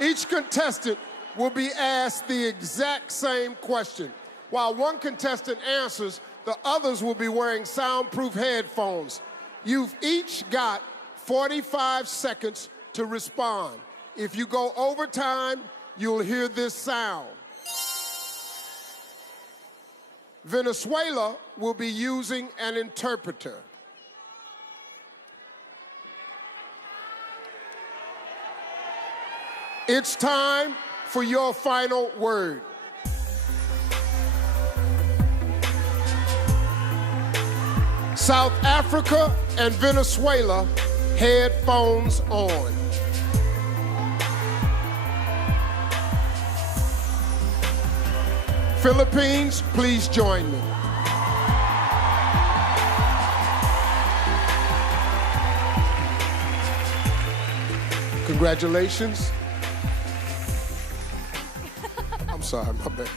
each contestant will be asked the exact same question. While one contestant answers, the others will be wearing soundproof headphones. You've each got 45 seconds to respond. If you go over time, you'll hear this sound. Venezuela will be using an interpreter. It's time for your final word. South Africa and Venezuela, headphones on. Philippines, please join me. Congratulations. I'm sorry, my bad.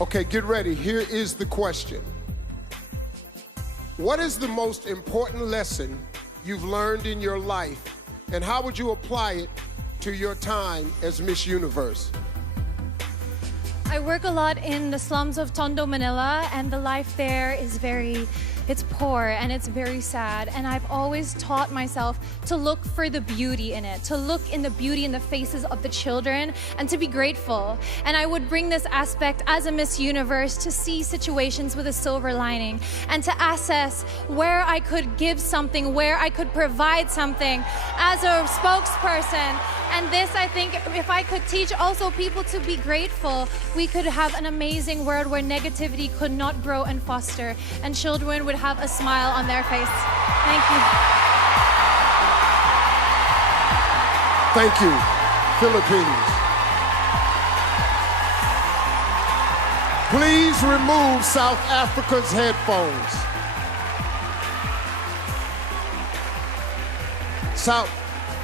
Okay, get ready. Here is the question. What is the most important lesson you've learned in your life, and how would you apply it to your time as Miss Universe? I work a lot in the slums of Tondo, Manila, and the life there is it's poor and it's very sad. And I've always taught myself to look for the beauty in it, to look in the beauty in the faces of the children and to be grateful. And I would bring this aspect as a Miss Universe to see situations with a silver lining and to assess where I could give something, where I could provide something as a spokesperson. And this, I think, if I could teach also people to be grateful, we could have an amazing world where negativity could not grow and foster, and children would have a smile on their face. Thank you. Thank you, Philippines. Please remove South Africa's headphones.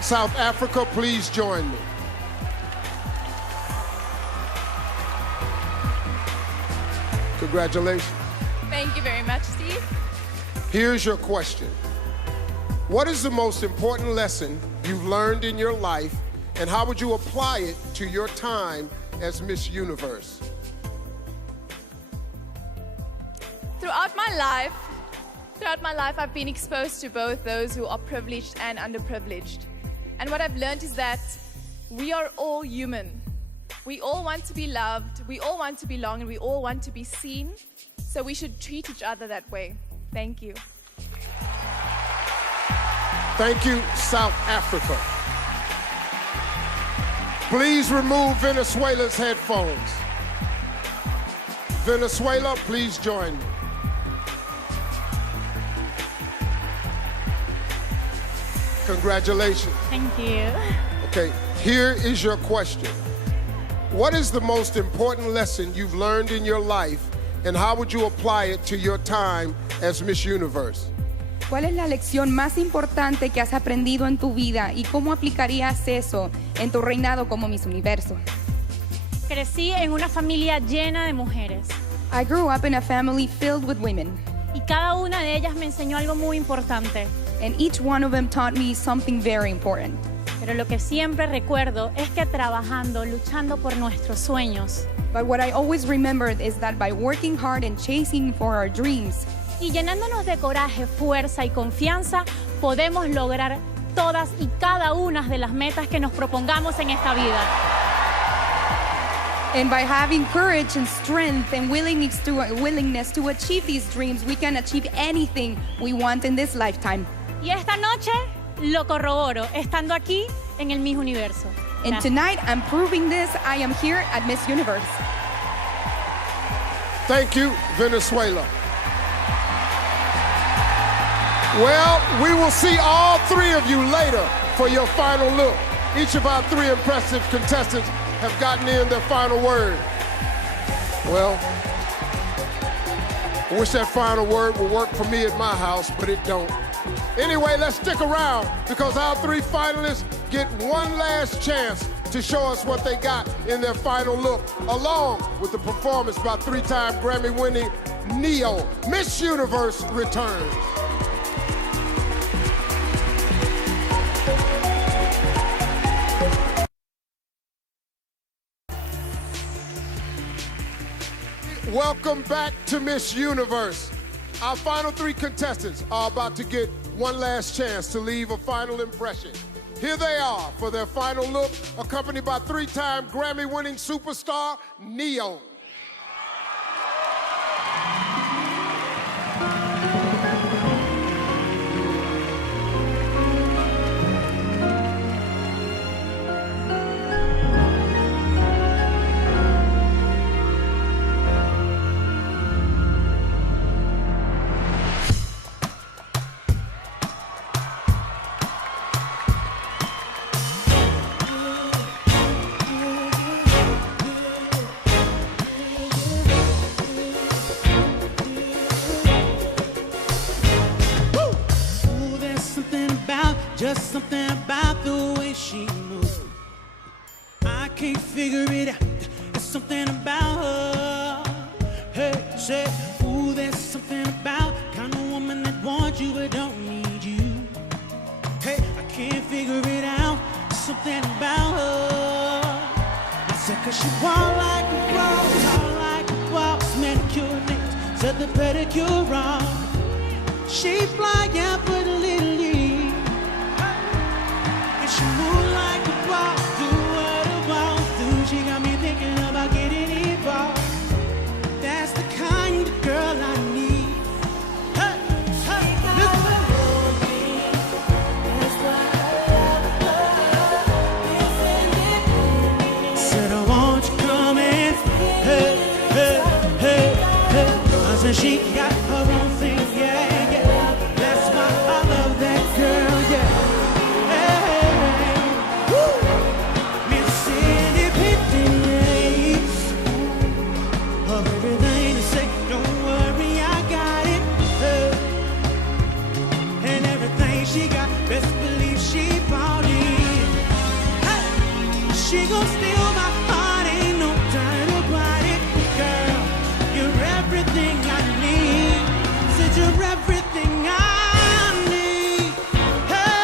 South Africa, please join me. Congratulations. Thank you very much, Steve. Here's your question. What is the most important lesson you've learned in your life, and how would you apply it to your time as Miss Universe? Throughout my life, I've been exposed to both those who are privileged and underprivileged. And what I've learned is that we are all human. We all want to be loved, we all want to belong, and we all want to be seen. So we should treat each other that way. Thank you. Thank you, South Africa. Please remove Venezuela's headphones. Venezuela, please join me. Congratulations. Thank you. Okay, here is your question. What is the most important lesson you've learned in your life, and how would you apply it to your time as Miss Universe? ¿Cuál es la lección más importante que has aprendido en tu vida y cómo aplicarías eso en tu reinado como Miss Universo? Crecí en una familia llena de mujeres. I grew up in a family filled with women. Y cada una de ellas me enseñó algo muy importante. And each one of them taught me something very important. Pero lo que siempre recuerdo es que trabajando, luchando por nuestros sueños. But what I always remembered is that by working hard and chasing for our dreams, y llenándonos de coraje, fuerza y confianza, podemos lograr todas y cada una de las metas que nos propongamos en esta vida. And by having courage and strength and willingness to achieve these dreams, we can achieve anything we want in this lifetime. Y esta noche lo corroboro, estando aquí en el Miss Universo. And tonight, I'm proving this. I am here at Miss Universe. Thank you, Venezuela. Well, we will see all three of you later for your final look. Each of our three impressive contestants have gotten in their final word. Well, I wish that final word would work for me at my house, but it don't. Anyway, let's stick around because our three finalists get one last chance to show us what they got in their final look, along with the performance by three-time Grammy-winning Neo. Miss Universe returns. Welcome back to Miss Universe. Our final three contestants are about to get one last chance to leave a final impression. Here they are for their final look, accompanied by three-time Grammy-winning superstar, Neo. There's something about the way she moves. I can't figure it out. There's something about her. Hey, say, ooh, there's something about kind of woman that wants you but don't need you. Hey, I can't figure it out. There's something about her. I said, 'cause she walk like a boss, talk like a boss, manicure nails, set the pedicure wrong. She fly effortlessly, and she move like a boss, do what a boss do. She got me thinking about getting involved. That's the kind of girl I need. Hey, hey, listen. Said I want you coming. Hey, hey, hey, hey. I said she got her own thing, yeah. She gon' steal my heart, ain't no doubt about it. Girl, you're everything I need. Said you're everything I need. Hey.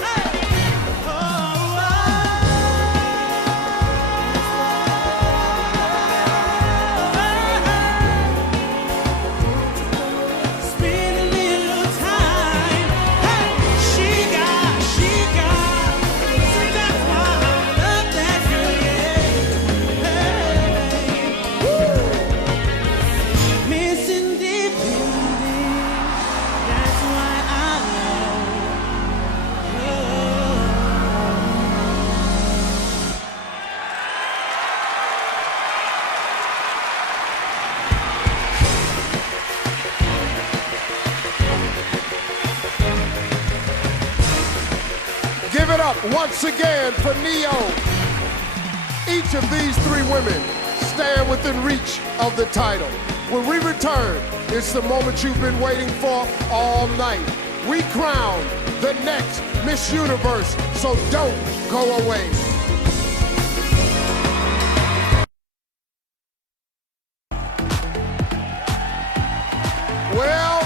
Hey. Oh, spend a little time. Hey, she got. So that's why I love that girl, yeah. Hey, woo. Miss Independent. That's why I love her. Give it up once again for Neo. Each of these three women stand within reach of the title. When we return, it's the moment you've been waiting for all night. We crown the next Miss Universe, so don't go away. Well,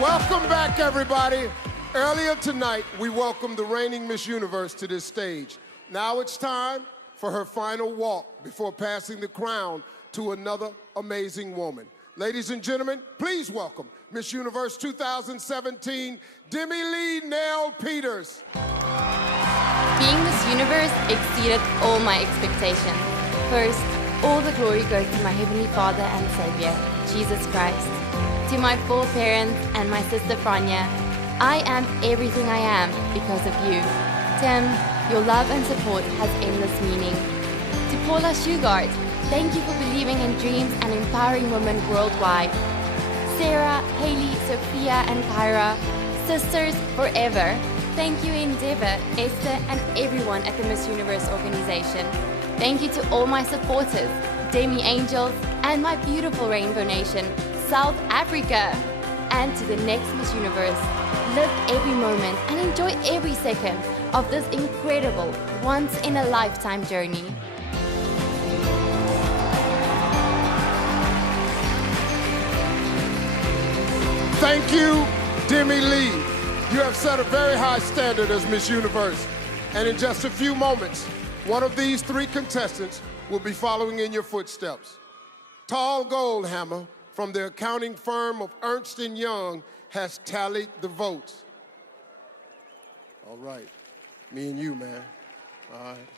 welcome back, everybody. Earlier tonight, we welcomed the reigning Miss Universe to this stage. Now it's time for her final walk before passing the crown to another amazing woman. Ladies and gentlemen, please welcome Miss Universe 2017, Demi Lee Nell Peters. Being Miss Universe exceeded all my expectations. First, all the glory goes to my Heavenly Father and Savior, Jesus Christ. To my four parents and my sister Franja, I am everything I am because of you. Tim, your love and support has endless meaning. To Paula Shugart, thank you for believing in dreams and empowering women worldwide. Sarah, Haley, Sophia, and Kyra, sisters forever. Thank you, Endeavour, Esther, and everyone at the Miss Universe organization. Thank you to all my supporters, Demi Angels, and my beautiful Rainbow Nation, South Africa. And to the next Miss Universe, live every moment and enjoy every second of this incredible, once-in-a-lifetime journey. Thank you, Demi Lee. You have set a very high standard as Miss Universe. And in just a few moments, one of these three contestants will be following in your footsteps. Tall Goldhammer from the accounting firm of Ernst & Young has tallied the votes. All right, me and you, man. All right.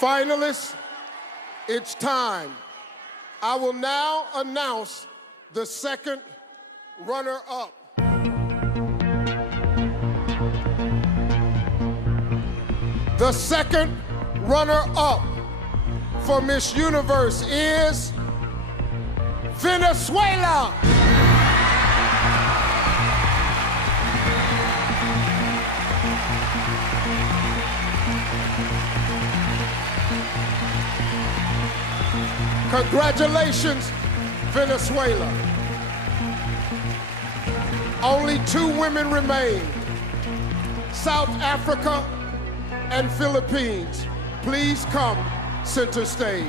Finalists, it's time. I will now announce the second runner-up. The second runner-up for Miss Universe is Venezuela. Congratulations, Venezuela. Only 2 women remain, South Africa and Philippines. Please come center stage.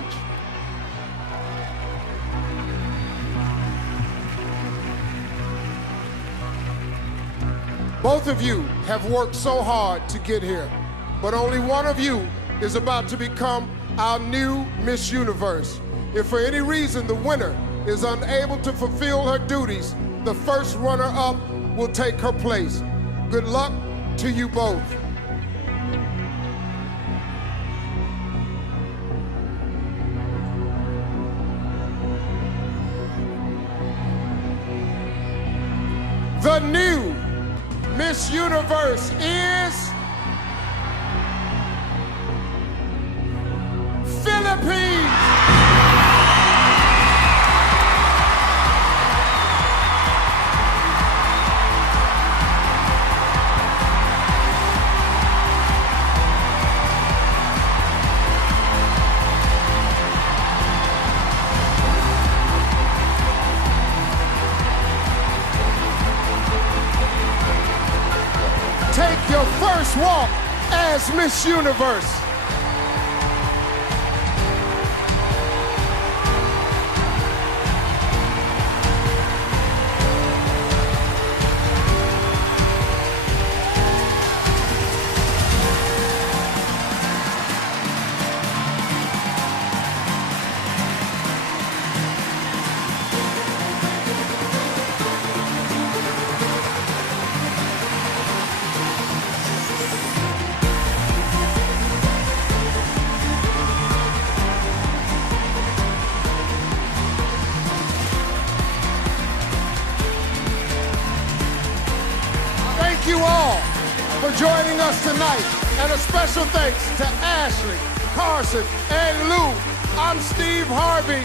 Both of you have worked so hard to get here, but only one of you is about to become our new Miss Universe. If for any reason the winner is unable to fulfill her duties, the first runner-up will take her place. Good luck to you both. The new Miss Universe is Philippines. Take your first walk as Miss Universe. Thank you all for joining us tonight. And a special thanks to Ashley, Carson, and Lou. I'm Steve Harvey.